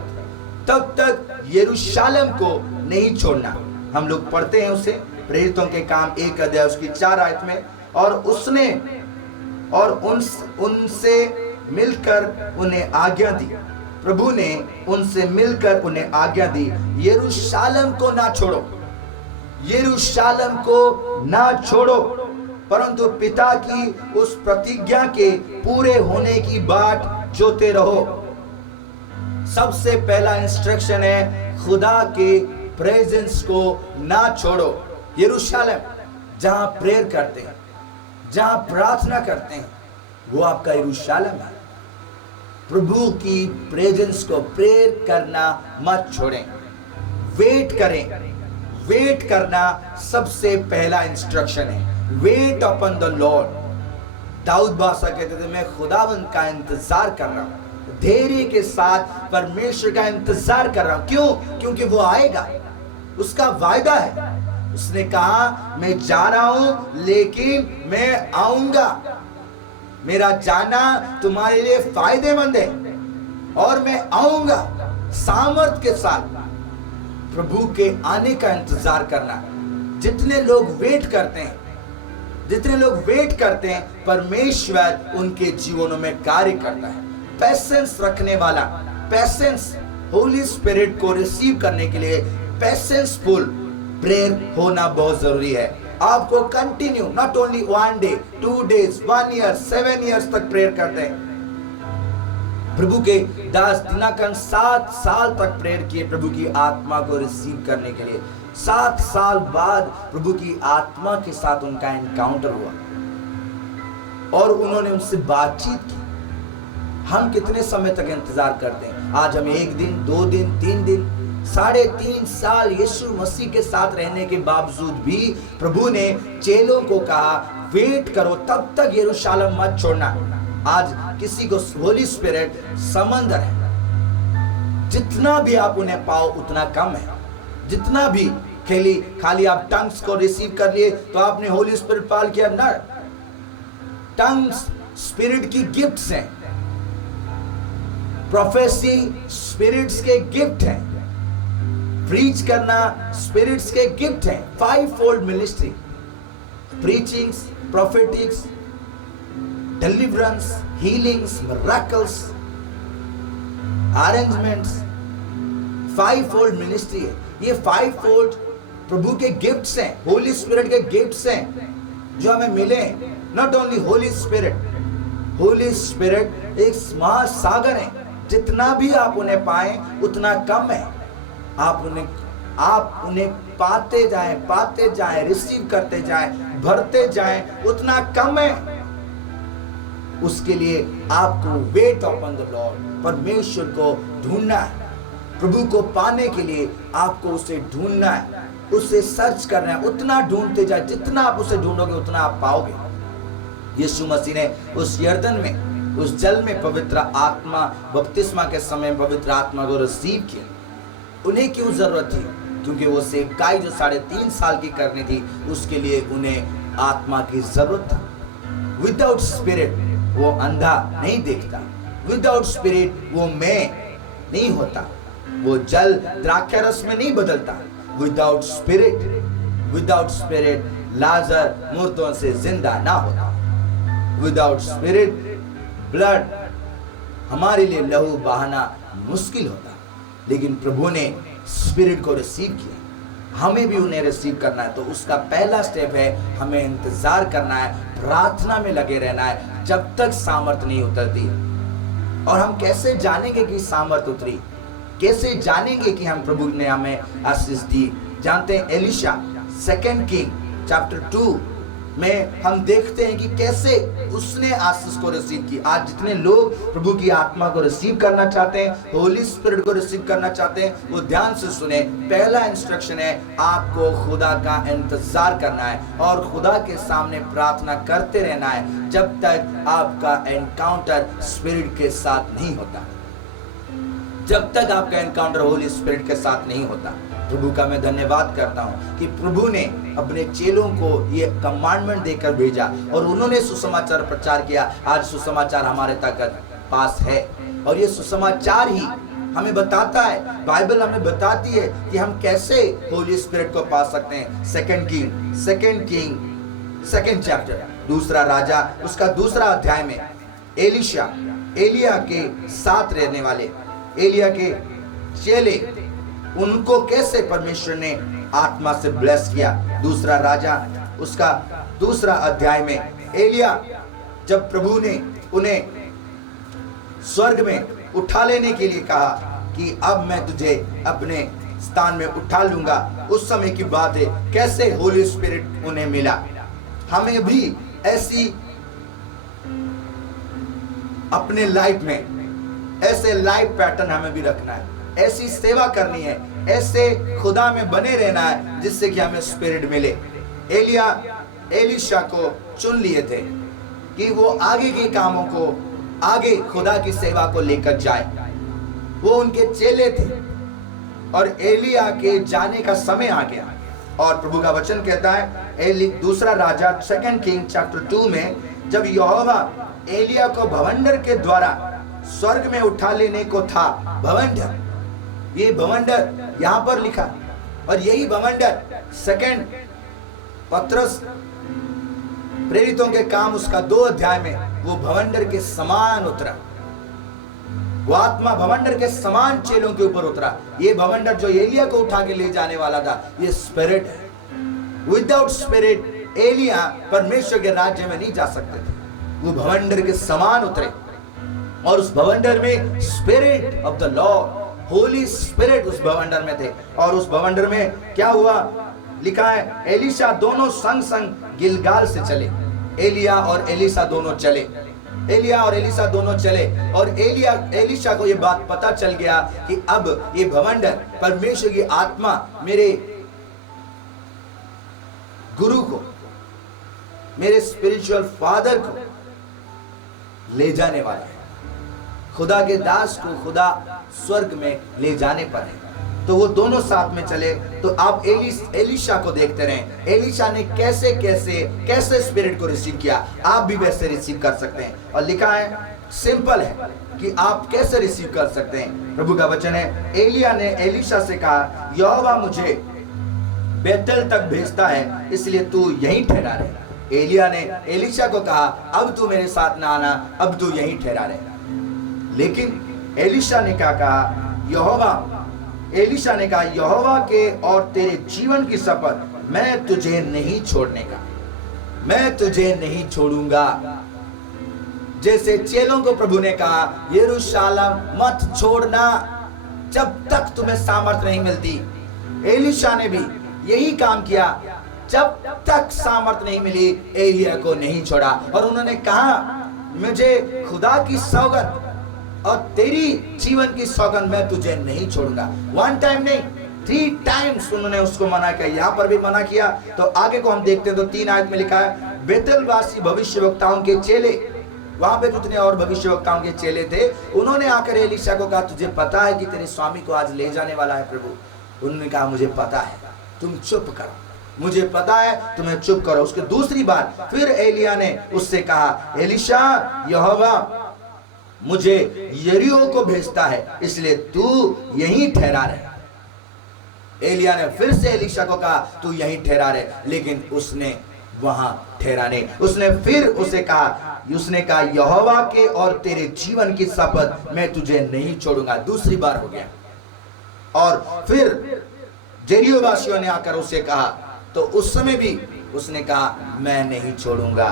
तब तक यरूशलेम को नहीं छोड़ना। हम लोग पढ़ते हैं उसे प्रेरितों के काम 1 अध्याय उसकी 4 आयत में, और उनसे मिलकर उन्हें आज्ञा दी। प्रभु ने उनसे मिलकर उन्हें आज्ञा दी, यरूशलेम को ना छोड़ो, परंतु पिता की उस प्रतिज्ञा के पूरे होने की बाट जोते रहो। सबसे पहला इंस्ट्रक्शन है खुदा के प्रेजेंस को ना छोड़ो। यरूशलेम जहां प्रेयर करते हैं, जहां प्रार्थना करते हैं, वो आपका यरूशलेम है। प्रभु की प्रेजेंस को प्रेयर करना मत छोड़ें, वेट करें। वेट करना सबसे पहला इंस्ट्रक्शन है। Wait upon the Lord. Daud बादशाह कहते थे, मैं खुदावंद का इंतजार कर रहा हूं, धैर्य के साथ परमेश्वर का इंतजार कर रहा हूं। क्यों? क्योंकि वो आएगा, उसका वायदा है। उसने कहा, मैं जा रहा हूं लेकिन मैं आऊंगा, मेरा जाना तुम्हारे लिए फायदेमंद है और मैं आऊंगा। सामर्थ के साथ प्रभु के आने का इंतजार करना। जितने लोग वेट करते हैं, जितने लोग वेट करते हैं, परमेश्वर उनके जीवनों में कार्य करता है। पेशेंस रखने वाला, पेशेंस, होली स्पिरिट को रिसीव करने के लिए पेशेंसफुल प्रेयर होना बहुत जरूरी है। आपको continue, not only 1 day, 2 days, 1 year, 7 years तक प्रेयर करते हैं। प्रभु के दास दिनाकरण 7 साल तक प्रेयर किए प्रभु की आत्मा को रिसीव करने के लिए। 7 साल बाद प्रभु की आत्मा के साथ उनका एनकाउंटर हुआ और उन्होंने उनसे बातचीत की। हम कितने समय तक इंतजार करते हैं? आज हम 1 दिन, 2 दिन, 3 दिन, 3.5 साल यीशु मसीह के साथ रहने के बावजूद भी प्रभु ने चेलों को कहा, वेट करो, तब तक यरूशलेम मत छोड़ना। आज किसी को होली स्पिरिट समंदर है, जितना भी आप उन्हें पाओ उतना कम है। जितना भी खाली आप टंग्स को रिसीव कर लिए तो आपने होली स्पिरिट पाल किया ना। टंग्स स्पिरिट की गिफ्ट्स हैं, प्रोफेसी स्पिरिट्स के गिफ्ट हैं, प्रीच करना स्पिरिट्स के गिफ्ट हैं। 5-fold ministry, preachings, prophetics, deliverance, healings, miracles, arrangements, 5-fold ministry है। ये 5-fold प्रभु के गिफ्ट्स हैं, होली स्पिरिट के गिफ्ट्स हैं जो हमें मिले। नॉट ओनली होली स्पिरिट एक महासागर है, जितना भी आप उन्हें पाएं उतना कम है। आप उन्हें पाते जाएं, रिसीव करते जाएं, भरते जाएं, उतना कम है। उसके लिए आपको वेट अपॉन द लॉर्ड, परमेश्वर को ढूंढना है। प्रभु को पाने के लिए आपको उसे ढूंढना है, उसे सर्च करना है। उतना ढूंढते जाए, जितना आप उसे ढूंढोगे उतना आप पाओगे। यीशु मसीह ने उस यर्दन में, उस जल में पवित्र आत्मा, बपतिस्मा के समय पवित्र आत्मा को रिसीव किया। उन्हें क्यों जरूरत थी? क्योंकि वो सेवकाई जो 3.5 साल की करनी थी, उसके लिए उन्हें आत्मा की जरूरत थी। विदाउट स्पिरिट वो अंधा नहीं देखता, विदाउट स्पिरिट वो मैं नहीं होता, वो जल द्राक्षारस में नहीं बदलता। विदाउट स्पिरिट लाजर मुर्दों से जिंदा ना होता। विदाउट स्पिरिट ब्लड, हमारे लिए लहू बहाना मुश्किल होता। लेकिन प्रभु ने स्पिरिट को रिसीव किया, हमें भी उन्हें रिसीव करना है। तो उसका पहला स्टेप है, हमें इंतजार करना है, प्रार्थना में लगे रहना है जब तक सामर्थ नहीं उतरती। और हम कैसे जानेंगे कि सामर्थ उतरी? कैसे जानेंगे कि हम प्रभु ने हमें आशीष दी? जानते हैं, एलिशा 2 किंग चैप्टर 2 में हम देखते हैं कि कैसे उसने आशीष को रिसीव की। आज जितने लोग प्रभु की आत्मा को रिसीव करना चाहते हैं, होली स्पिरिट को रिसीव करना चाहते हैं, वो ध्यान से सुने। पहला इंस्ट्रक्शन है, आपको खुदा का इंतजार करना है और खुदा के सामने प्रार्थना करते रहना है जब तक आपका एनकाउंटर स्पिरिट के साथ नहीं होता, जब तक आपका एनकाउंटर होली स्पिरिट के साथ नहीं होता। प्रभु का मैं धन्यवाद करता हूं कि प्रभु ने अपने चेलों को ये कमांडमेंट देकर भेजा और उन्होंने सुसमाचार प्रचार किया। आज सुसमाचार हमारे तक पास है और ये सुसमाचार ही हमें बताता है, बाइबल हमें बताती है कि हम कैसे होली स्पिरिट को पा सकते हैं। 2 किंग 2 चैप्टर, 2 राजा, उसका 2 अध्याय में एलिया के साथ रहने वाले, एलिया के चेले, उनको कैसे परमेश्वर ने आत्मा से ब्लेस किया। 2 राजा उसका 2 अध्याय में एलिया, जब प्रभु ने उन्हें स्वर्ग में उठा लेने के लिए कहा कि अब मैं तुझे अपने स्थान में उठा लूंगा, उस समय की बात है, कैसे होली स्पिरिट उन्हें मिला। हमें भी ऐसी अपने लाइफ में ऐसे लाइफ पैटर्न हमें भी रखना है, ऐसी सेवा करनी है, ऐसे खुदा में बने रहना है जिससे कि हमें स्पिरिट मिले। एलिया एलीशा को चुन लिए थे कि वो आगे के कामों को, आगे खुदा की सेवा को लेकर जाए। वो उनके चेले थे और एलिया के जाने का समय आ गया। और प्रभु का वचन कहता है दूसरा राजा 2 किंग चैप्टर 2 में, जब यहोवा एलिया को भवंडर के द्वारा स्वर्ग में उठा लेने को था, भवंडर, ये भवंडर यहां पर लिखा, और यही भवंडर 2 पत्रस प्रेरितों के काम उसका 2 अध्याय में वो भवंडर के समान उतरा। वो आत्मा भवंडर के समान चेलों के ऊपर उतरा। ये भवंडर जो एलिया को उठा के ले जाने वाला था, ये स्पिरिट है। विदाउट स्पिरिट एलिया परमेश्वर के राज्य में नहीं जा सकते थे। वो भवंडर के समान उतरे और उस भवंडर में spirit of the Lord, Holi spirit उस भवंडर में थे। और उस भवंडर में क्या हुआ, लिखा है एलीशा दोनों संग संग गिलगाल से चले। एलिया और एलीशा दोनों चले, एलिया और एलीशा दोनों चले। और एलीशा को ये बात पता चल गया कि अब ये भवंडर परमेश्वर की आत्मा मेरे गुरु को, मेरे स्पिरिचुअल फादर को ले जाने वाला है। खुदा के दास को खुदा स्वर्ग में ले जाने पर है। तो वो दोनों साथ में चले। तो आप एलीशा को देखते रहे, एलीशा ने कैसे कैसे कैसे स्पिरिट को रिसीव किया, आप भी वैसे रिसीव कर सकते हैं। और लिखा है, सिंपल है कि आप कैसे रिसीव कर सकते हैं। प्रभु का वचन है, एलिया ने एलीशा से कहा, यहोवा मुझे बेतल तक भेजता है, इसलिए तू यहीं ठहरा रहे। एलिया ने एलीशा को कहा, अब तू मेरे साथ ना आना, अब तू यहीं ठहरा रहे। लेकिन एलीशा ने क्या कहा, एलीशा ने कहा, यहोवा के और तेरे जीवन की शपथ, मैं तुझे नहीं छोड़ने का, मैं तुझे नहीं छोड़ूंगा। जैसे चेलों को प्रभु ने कहा, यरूशलेम मत छोड़ना जब तक तुम्हें सामर्थ नहीं मिलती। एलीशा ने भी यही काम किया, जब तक सामर्थ नहीं मिली एलिया को नहीं छोड़ा। और उन्होंने कहा, मुझे खुदा की सौगंध और तेरी जीवन की सौगंध, मैं तुझे नहीं छोड़ूंगा। 1 टाइम नहीं, 3 टाइम्स उन्होंने उसको मना किया। यहाँ पर भी मना किया। तो आगे को हम देखते हैं तो 3 आयत में लिखा है, बेतलवासी भविष्यवक्ताओं के चेले, वहां पे जितने और भविष्यवक्ताओं के चेले थे, उन्होंने आकर एलीशा को कहा, तुझे पता है कि तेरे स्वामी को आज ले जाने वाला है प्रभु। उन्होंने कहा, मुझे पता है, तुम चुप करो, मुझे पता है, तुम्हें चुप करो। उसके दूसरी बार फिर एलिया ने उससे कहा, एलीशा, यहोवा मुझे यरीहो को भेजता है, इसलिए तू यहीं ठहरा रहे। एलिया ने फिर से एलीशा को कहा, तू यहीं ठहरा रहे, लेकिन उसने वहां ठहरा नहीं। उसने फिर उसे कहा, यहोवा के और तेरे जीवन की शपथ, मैं तुझे नहीं छोड़ूंगा। दूसरी बार हो गया। और फिर यरीहो वासियों ने आकर उसे कहा, तो उस समय भी उसने कहा, मैं नहीं छोड़ूंगा।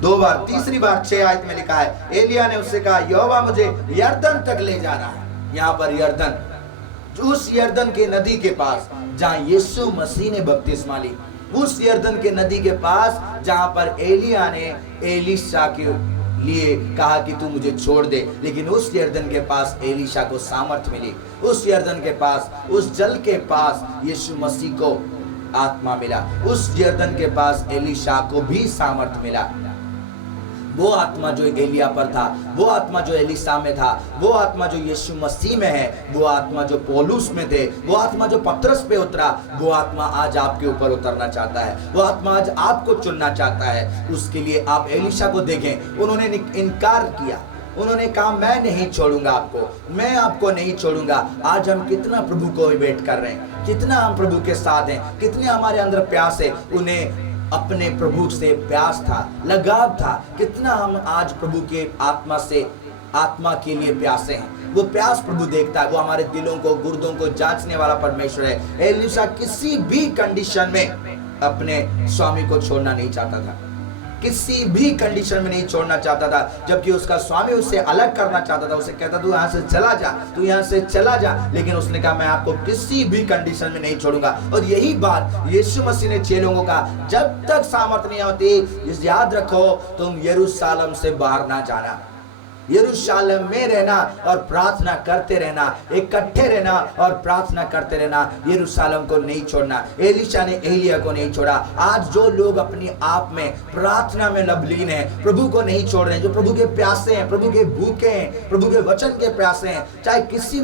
2 बार, तीसरी बार 6 आयत में लिखा है, एलिया ने उससे कहा, यहोवा मुझे यरदन तक ले जा रहा है। यहाँ पर यरदन, उस यरदन के नदी के पास जहाँ यीशु मसीह ने बपतिस्मा ली, उस यरदन के नदी के पास जहाँ पर एलिया ने एलीशा के लिए कहा कि तू मुझे छोड़ दे, लेकिन उस यरदन के पास एलीशा को सामर्थ मिली। उस यरदन के पास, उस जल के पास यीशु मसीह को आत्मा मिला। उस यरदन के पास एलीशा को भी सामर्थ मिला। वो आत्मा जो एलिया पर था, वो आत्मा जो एलीशा में था, वो आत्मा जो यीशु मसीह में है, वो आत्मा जो पौलुस में थे, वो आत्मा जो पतरस पे उतरा, वो आत्मा आज आपके ऊपर उतरना चाहता है। वो आत्मा आज आपको चुनना चाहता है। उसके लिए आप एलीशा को देखें, उन्होंने इनकार किया, उन्होंने कहा, मैं नहीं छोड़ूंगा आपको, मैं आपको नहीं छोड़ूंगा। आज हम कितना प्रभु को वेट कर रहे हैं, कितना हम प्रभु के साथ हैं, कितने हमारे अंदर प्यास है। उन्हें अपने प्रभु से प्यास था, लगाव था। कितना हम आज प्रभु के आत्मा से, आत्मा के लिए प्यासे हैं। वो प्यास प्रभु देखता है, वो हमारे दिलों को, गुर्दों को जांचने वाला परमेश्वर है। एलीशा किसी भी कंडीशन में अपने स्वामी को छोड़ना नहीं चाहता था, किसी भी कंडीशन में नहीं छोड़ना चाहता था, जबकि उसका स्वामी उससे अलग करना चाहता था। उसे कहता तू यहाँ से चला जा, तू यहाँ से चला जा, लेकिन उसने कहा मैं आपको किसी भी कंडीशन में नहीं छोड़ूंगा। और यही बात यीशु मसीह ने चेलों को कहा, जब तक सामर्थ नहीं होती याद रखो तुम यरूशलेम से बाहर ना जाना, यरूशलेम में रहना और प्रार्थना करते रहना, इकट्ठे रहना और प्रार्थना करते रहना, यरूशलेम को नहीं छोड़ना। एलीशा ने एलिया को नहीं छोड़ा। आज जो लोग अपनी आप में प्रार्थना में लबलीन हैं, प्रभु को नहीं छोड़ रहे हैं, जो प्रभु के प्यासे हैं, प्रभु के भूखे हैं, प्रभु के वचन के प्यासे हैं, चाहे किसी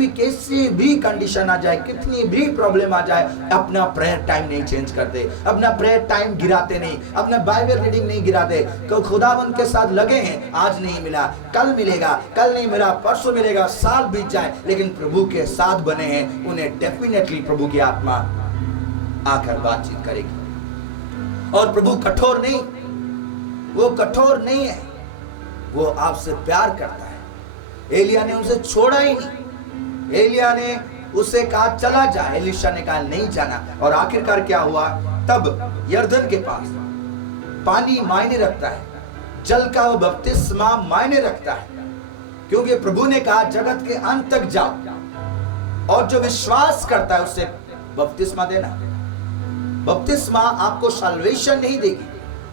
भी कंडीशन आ जाए, कितनी भी प्रॉब्लम आ जाए, अपना प्रेयर टाइम नहीं चेंज करते, अपना प्रेयर टाइम गिराते नहीं, अपना बाइबल रीडिंग नहीं गिराते। खुदावंद के साथ लगे हैं, आज नहीं मिला कल मिलेगा, कल नहीं मिला परसों मिलेगा, साल बीत जाए, लेकिन प्रभु के साथ बने हैं, उन्हें डेफिनेटली प्रभु की आत्मा आकर बातचीत करेगी। और प्रभु कठोर नहीं, वो कठोर नहीं है, वो आपसे प्यार करता है। एलिया ने उसे छोड़ा ही नहीं, एलिया ने उसे कहा चला जा, एलीशा ने कहा नहीं जाना। और आखिरकार क्या हुआ, तब यरदन के पास पानी मायने रखता है, जल का वो बपतिस्मा मायने रखता है, क्योंकि प्रभु ने कहा जगत के अंत तक जाओ और जो विश्वास करता है उससे बपतिस्मा देना। बपतिस्मा आपको सल्वेशन नहीं देगी,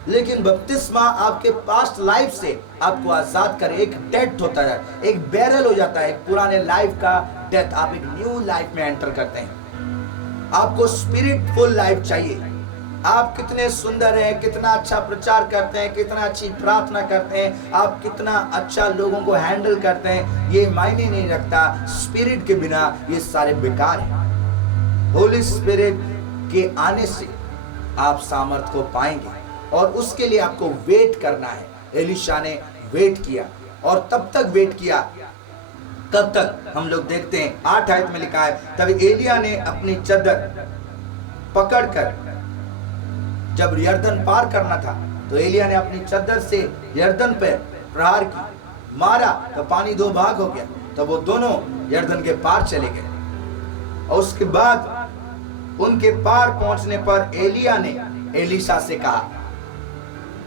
लेकिन बपतिस्मा आपके पास्ट लाइफ से आपको आजाद करे। एक डेथ होता है, एक बैरल हो जाता है, एक पुराने लाइफ का डेथ, आप एक न्यू लाइफ में एंटर करते हैं। आपको स्पिरिटफुल लाइफ चाहिए। आप कितने सुंदर हैं, कितना अच्छा प्रचार करते हैं, कितना अच्छी प्रार्थना करते हैं, आप कितना अच्छा लोगों को हैंडल करते हैं, ये मायने नहीं रखता। स्पिरिट के बिना ये सारे बेकार हैं। होली स्पिरिट के आने से आप सामर्थ को पाएंगे और उसके लिए आपको वेट करना है। एलीशा ने वेट किया और तब तक वेट किया, कब तक हम लोग देखते हैं 8 आयत में लिखा है, तब एलिया ने अपनी चद्दर पकड़कर, जब यरदन पार करना था तो एलिया ने अपनी चद्दर से यरदन पर प्रहार की, मारा तो पानी 2 भाग हो गया, तो वो दोनों यरदन के पार चले गए। और उसके बाद उनके पार पहुंचने पर एलिया ने एलीशा से कहा,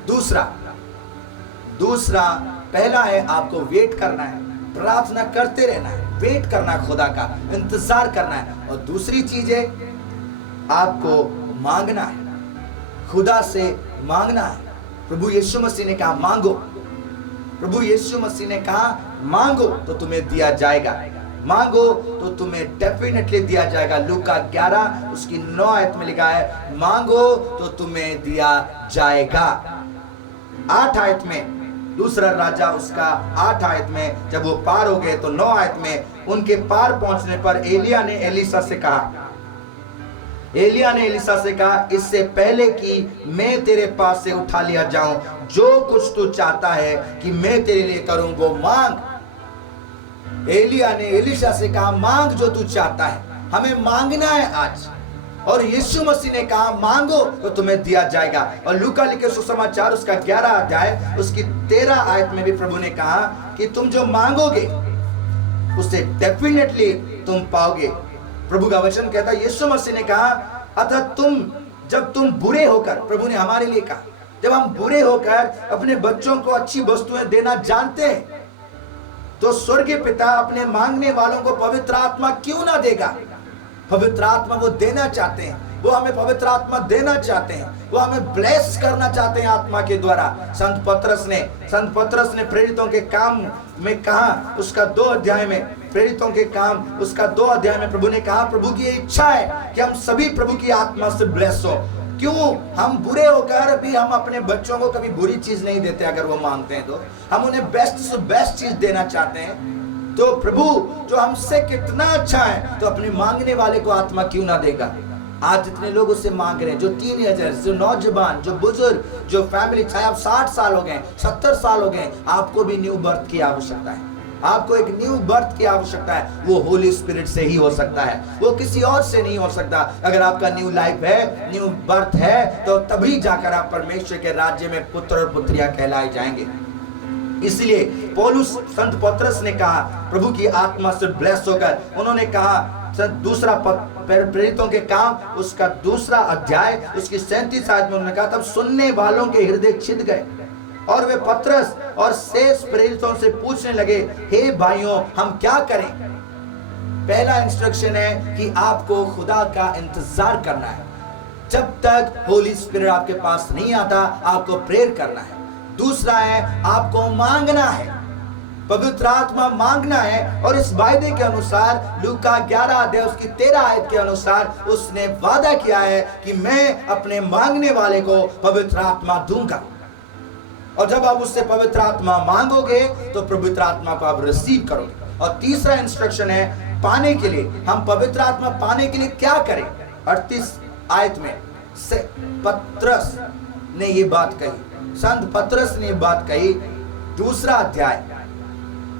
दूसरा पहला है आपको वेट करना है, प्रार्थना करते रहना है, वेट करना है, खुदा का इंतजार करना है। और दूसरी चीज है आपको मांगना है, खुदा से मांगना है। प्रभु यीशु मसीह ने कहा मांगो, प्रभु यीशु मसीह ने कहा मांगो तो तुम्हें दिया जाएगा, मांगो तो तुम्हें डेफिनेटली दिया जाएगा। लूका 11 उसकी 9 आयत में लिखा है, मांगो तो तुम्हें दिया जाएगा। 8 आयत में दूसरा राजा उसका 8 आयत में जब वो पार हो गए तो 9 आयत में उनके पार पहुंचने पर एलिया ने एलीशा से कहा, इससे पहले कि मैं तेरे पास से उठा लिया जाऊं, जो कुछ तू चाहता है कि मैं तेरे लिए करूं वो मांग। एलिया ने एलीशा से कहा मांग जो तू चाहता है, हमें मांगना है आज। और यीशु मसीह ने कहा मांगो तो तुम्हें दिया जाएगा। और लूका लिखे सुसमाचार उसका 11 अध्याय उसकी 13 आयत में भी प्रभु ने कहा कि तुम जो मांगोगे उसे डेफिनेटली तुम पाओगे। प्रभु का वचन कहता है, यीशु मसीह ने कहा अतः जब तुम बुरे होकर, प्रभु ने हमारे लिए कहा, जब हम बुरे होकर अपने बच्चों को अच्छी वस्तुएं देना जानते हैं तो स्वर्गीय पिता अपने मांगने वालों को पवित्र आत्मा क्यों ना देगा। पवित्र आत्मा वो देना चाहते हैं, वो हमें पवित्र आत्मा देना चाहते हैं, वो हमें ब्लेस करना चाहते हैं आत्मा के द्वारा। संत पतरस ने प्रेरितों के काम में कहा, उसका 2 अध्याय में, प्रेरितों के काम उसका 2 अध्याय में प्रभु ने कहा प्रभु की इच्छा है कि हम सभी प्रभु की आत्मा से ब्लेस हो। क्यों हम बुरे होकर भी हम अपने बच्चों को कभी बुरी चीज नहीं देते, अगर वो मांगते हैं तो हम उन्हें बेस्ट से बेस्ट चीज देना चाहते हैं। तो प्रभु जो हमसे कितना अच्छा है तो अपने मांगने वाले को आत्मा क्यों ना देगा। आज जितने लोग उससे मांग रहे हैं, जो टीनेजर, जो नौजवान, जो बुजुर्ग, जो फैमिली, चाहे आप 60 साल हो गए, 70 साल हो गए, आपको भी न्यू बर्थ की आवश्यकता है। आपको एक न्यू बर्थ की आवश्यकता है, वो होली स्पिरिट से ही हो सकता है, वो किसी और से नहीं हो सकता। अगर आपका न्यू लाइफ है, न्यू बर्थ है, तो तभी जाकर आप परमेश्वर के राज्य में पुत्र और पुत्रियां कहलाए जाएंगे। इसलिए पौलुस संत पतरस ने कहा प्रभु की आत्मा से ब्लेस होकर, उन्होंने कहा दूसरा प्रेरितों के काम उसका दूसरा अध्याय उसकी 37 आयत में उन्होंने कहा, तब सुनने वालों के हृदय छिद गए और वे पतरस और शेष प्रेरितों से पूछने लगे, हे भाइयों, हम क्या करें? पहला इंस्ट्रक्शन है कि आपको खुदा का इंतजार करना है। जब तक होली स्पिरिट आपके पास नहीं आता, आपको प्रेयर करना है। दूसरा है, आपको मांगना है, पवित्र आत्मा मांगना है। और इस वायदे के अनुसार लूका 11 अध्याय उसकी 13 आयत के अनुसार उसने वादा किया है कि मैं अपने मांगने वाले को पवित्र आत्मा दूंगा। और जब आप उससे पवित्र आत्मा मांगोगे तो पवित्र आत्मा को आप रिसीव करोगे। और तीसरा इंस्ट्रक्शन है पाने के लिए, हम पवित्र आत्मा पाने के लिए क्या करें? 38 आयत में से पतरस ने ये बात कही, संत पतरस ने ये बात कही। दूसरा अध्याय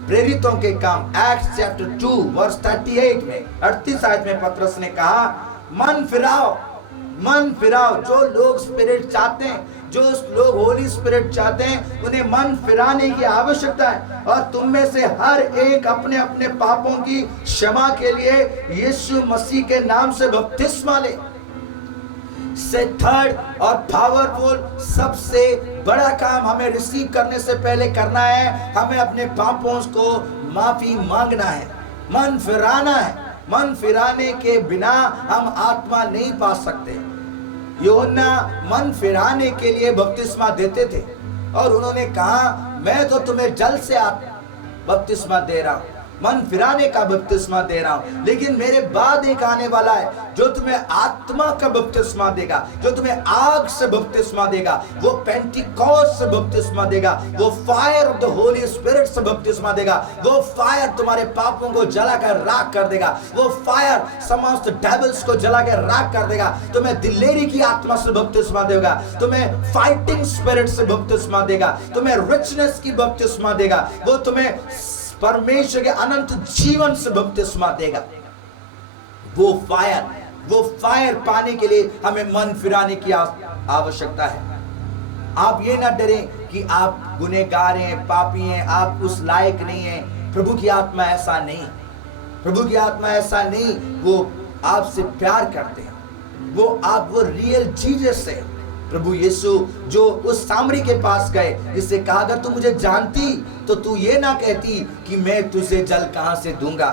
प्रेरितों के काम एक्ट्स चैप्टर 2 वर्स 38 में 38 आयत में पतरस ने कहा, मन फिराओ, मन फिराओ। जो लोग स्पिरिट चाहते हैं, जो लोग होली स्पिरिट चाहते हैं, उन्हें मन फिराने की आवश्यकता है। और तुम में से हर एक अपने अपने पापों की क्षमा के लिए यीशु मसीह के नाम से बपतिस्मा ले। से थर्ड और पावरफुल सबसे बड़ा काम हमें रिसीव करने से पहले करना है, हमें अपने पापों को माफी मांगना है, मन फिराना है। मन फिराने के बिना हम आत्मा नहीं पा सकते। यूहन्ना मन फिराने के लिए बपतिस्मा देते थे और उन्होंने कहा, मैं तो तुम्हें जल से बपतिस्मा दे रहा हूं, मन फिराने का बपतिस्मा दे रहा हूं, लेकिन मेरे बाद एक आने वाला है जो तुम्हें आत्मा का बपतिस्मा देगा, जो तुम्हें आग से बपतिस्मा देगा, वो पेंटिकॉस्ट से बपतिस्मा देगा, वो fire of the holy spirit से बपतिस्मा देगा। वो फायर तुम्हारे पापों को जलाकर राख कर देगा, वो फायर समस्त डेविल्स को जलाकर राख कर देगा। तुम्हें दिलेरी की आत्मा से बपतिस्मा देगा, तुम्हें फाइटिंग स्पिरिट से बपतिस्मा देगा, तुम्हें रिचनेस की बपतिस्मा देगा, वो तुम्हें परमेश्वर के अनंत जीवन से बपतिस्मा देगा। वो फायर पाने के लिए हमें मन फिराने की आवश्यकता है। आप ये ना डरें कि आप गुनहगार हैं, पापी हैं, आप उस लायक नहीं हैं। प्रभु की आत्मा ऐसा नहीं, प्रभु की आत्मा ऐसा नहीं। वो आपसे प्यार करते हैं, वो रियल जीसस है। प्रभु यीशु जो उस सामरी के पास गए, जिससे कहा, अगर तू मुझे जानती तो तू ये ना कहती कि मैं तुझे जल कहां से दूंगा।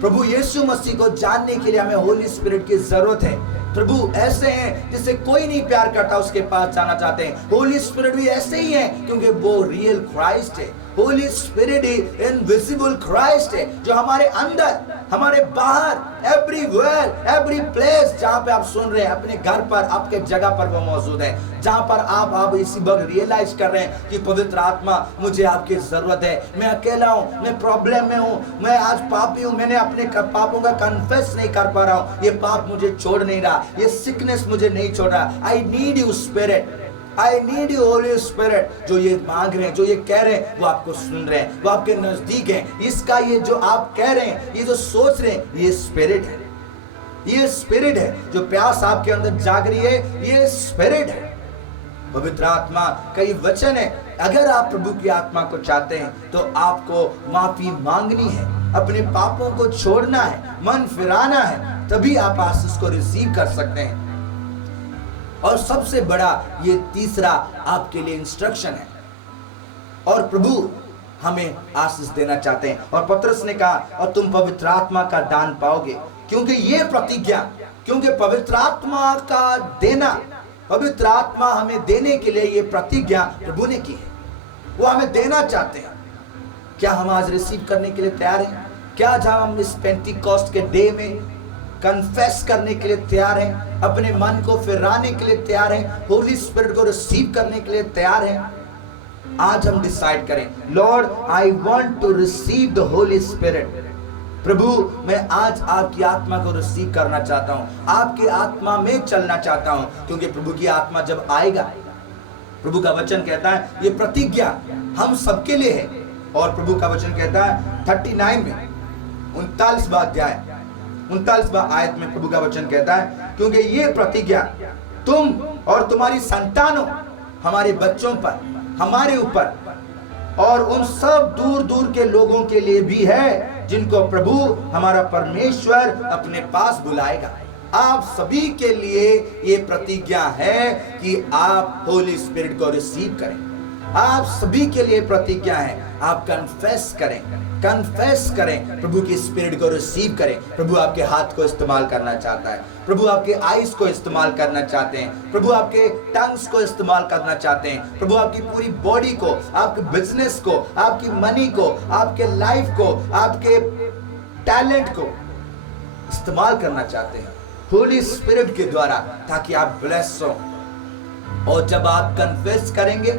प्रभु यीशु मसीह को जानने के लिए हमें होली स्पिरिट की जरूरत है। प्रभु ऐसे हैं जिसे कोई नहीं प्यार करता, उसके पास जाना चाहते हैं। होली स्पिरिट भी ऐसे ही है, क्योंकि वो रियल क्राइस्ट है। होली स्पिरिट ही इनविजिबल क्राइस्ट है, जो हमारे अंदर, हमारे बाहर, एवरीवेयर, एवरी प्लेस, जहां पे आप सुन रहे हैं, अपने घर पर, आपके जगह पर वो मौजूद है। जहां पर आप इसी वक्त रियलाइज कर रहे हैं कि पवित्र आत्मा, मुझे आपकी जरूरत है, मैं अकेला हूं, मैं प्रॉब्लम में हूं, मैं आज पापी हूं, मैंने अपने पापों का कन्फेस नहीं कर पा रहा हूं, ये पाप मुझे छोड़ नहीं रहा, ये सिकनेस मुझे नहीं छोड़ रहा। I need you spirit, I need you holy spirit. जो ये मांग रहे हैं, जो ये कह रहे हैं, वो आपको सुन रहे हैं, वो आपके नजदीक हैं। इसका ये जो आप कह रहे हैं, ये जो सोच रहे हैं, ये स्पिरिट है, ये स्पिरिट है। जो प्यास आपके अंदर जाग रही है, ये स्पिरिट है। पवित्र आत्मा कई वचन है। अगर आप प्रभु की आत्मा को चाहते हैं तो आपको माफी मांगनी है, अपने पापों को छोड़ना है, मन फिराना है, तभी आप आशीष को रिसीव कर सकते हैं। और सबसे बड़ा ये तीसरा आपके लिए इंस्ट्रक्शन है। और प्रभु हमें आशीष देना चाहते हैं। और पतरस ने कहा, और तुम पवित्र आत्मा का दान पाओगे, क्योंकि ये प्रतिज्ञा, क्योंकि पवित्र आत्मा का देना, पवित्र आत्मा हमें देने के लिए ये प्रतिज्ञा प्रभु ने की है। वो हमें देना चाहते हैं। क्या हम आज रिसीव करने के लिए तैयार हैं? क्या जब हम इस पेंटिकॉस्ट के डे में कन्फेस करने के लिए तैयार हैं, अपने मन को फिराने के लिए तैयार हैं, होली स्पिरिट को रिसीव करने के लिए तैयार हैं? आज हम डिसाइड करें, Lord I want to receive the holy spirit. प्रभु मैं आज आपकी आत्मा को रिसीव करना चाहता हूं, आपकी आत्मा में चलना चाहता हूं, क्योंकि प्रभु की आत्मा जब आएगा, प्रभु का वचन कहता है ये प्रतिज्ञा हम सबके लिए है। और प्रभु का वचन कहता है 39 में 39वां अध्याय 39वां आयत में प्रभु का वचन कहता है, क्योंकि ये प्रतिज्ञा तुम और तुम्हारी संतानों, हमारे बच्चों पर, हमारे ऊपर और उन सब दूर दूर के लोगों के लिए भी है जिनको प्रभु हमारा परमेश्वर अपने पास बुलाएगा। आप सभी के लिए ये प्रतिज्ञा है कि आप होली स्पिरिट को रिसीव करें। आप सभी के लिए प्रतिज्ञा है, आप कन्फेस करें, प्रभु की स्पिरिट को रिसीव करें। प्रभु आपके हाथ को इस्तेमाल करना चाहता है, प्रभु आपके आईज को इस्तेमाल करना चाहते हैं, प्रभु आपके टंग्स को इस्तेमाल करना चाहते हैं, प्रभु आपकी पूरी बॉडी को, आपके बिजनेस को, आपकी मनी को, आपके लाइफ को, आपके टैलेंट को इस्तेमाल करना चाहते हैं होली स्पिरिट के द्वारा, ताकि आप ब्लेस हो। और जब आप कन्फेस करेंगे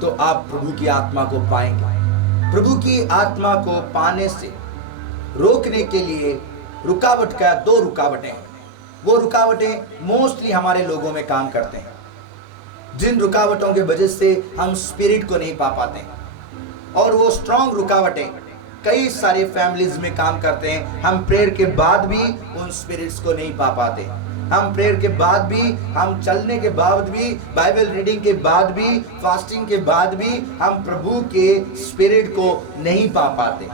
तो आप प्रभु की आत्मा को पाएंगे। प्रभु की आत्मा को पाने से रोकने के लिए रुकावट का 2 रुकावटें हैं। वो रुकावटें मोस्टली हमारे लोगों में काम करते हैं, जिन रुकावटों के वजह से हम स्पिरिट को नहीं पा पाते हैं। और वो स्ट्रॉन्ग रुकावटें कई सारे फैमिलीज में काम करते हैं। हम प्रेयर के बाद भी उन स्पिरिट्स को नहीं पा पाते। हम प्रेयर के बाद भी, हम चलने के बाद भी, बाइबल रीडिंग के बाद भी, फास्टिंग के बाद भी हम प्रभु के स्पिरिट को नहीं पा पाते।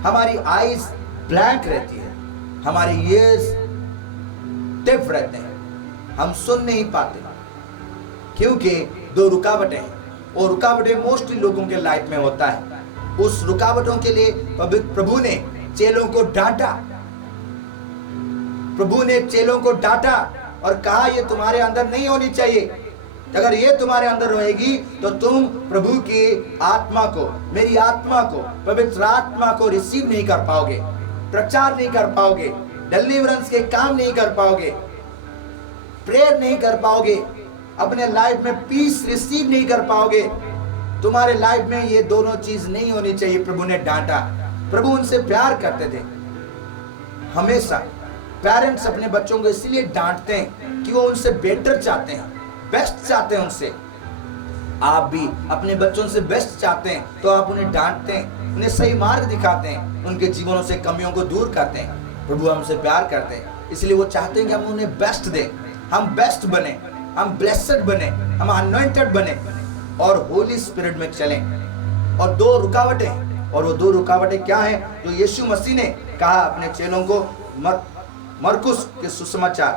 हमारी आईज ब्लैंक रहती है, हमारे ईयर्स टिफ रहते हैं, हम सुन नहीं पाते, क्योंकि 2 रुकावटें हैं। और रुकावटें मोस्टली लोगों के लाइफ में होता है। उस रुकावटों के लिए प्रभु ने चेलों को डांटा। प्रभु ने चेलों को डांटा और कहा ये तुम्हारे अंदर नहीं होनी चाहिए। अगर ये तुम्हारे अंदर रहेगी तो तुम प्रभु की आत्मा को, मेरी आत्मा को, पवित्र आत्मा को रिसीव नहीं कर पाओगे, प्रचार नहीं कर पाओगे, डिलीवरेंस के काम नहीं कर पाओगे, प्रेयर नहीं कर पाओगे, अपने लाइफ में पीस रिसीव नहीं कर पाओगे। तुम्हारे लाइफ में ये दोनों चीज नहीं होनी चाहिए। प्रभु ने डांटा। प्रभु उनसे प्यार करते थे। हमेशा पेरेंट्स अपने बच्चों को इसलिए डांटते हैं कि वो उनसे बेटर चाहते हैं, बेस्ट चाहते हैं उनसे। आप भी अपने बच्चों से बेस्ट चाहते हैं तो आप उन्हें डांटते हैं, उन्हें सही मार्ग दिखाते हैं, उनके जीवनों से कमियों को दूर करते हैं। प्रभु हमसे प्यार करते हैं, इसलिए वो चाहते हैं कि हम उन्हें बेस्ट दें, हम बेस्ट बने, हम ब्लेस्ड बने, हम अनॉइंटेड बने और होली स्पिरिट में चलें। और 2 रुकावटें, और वो 2 रुकावटें क्या हैं जो यीशु मसीह ने कहा अपने चेलों को। मरकुस के सुसमाचार,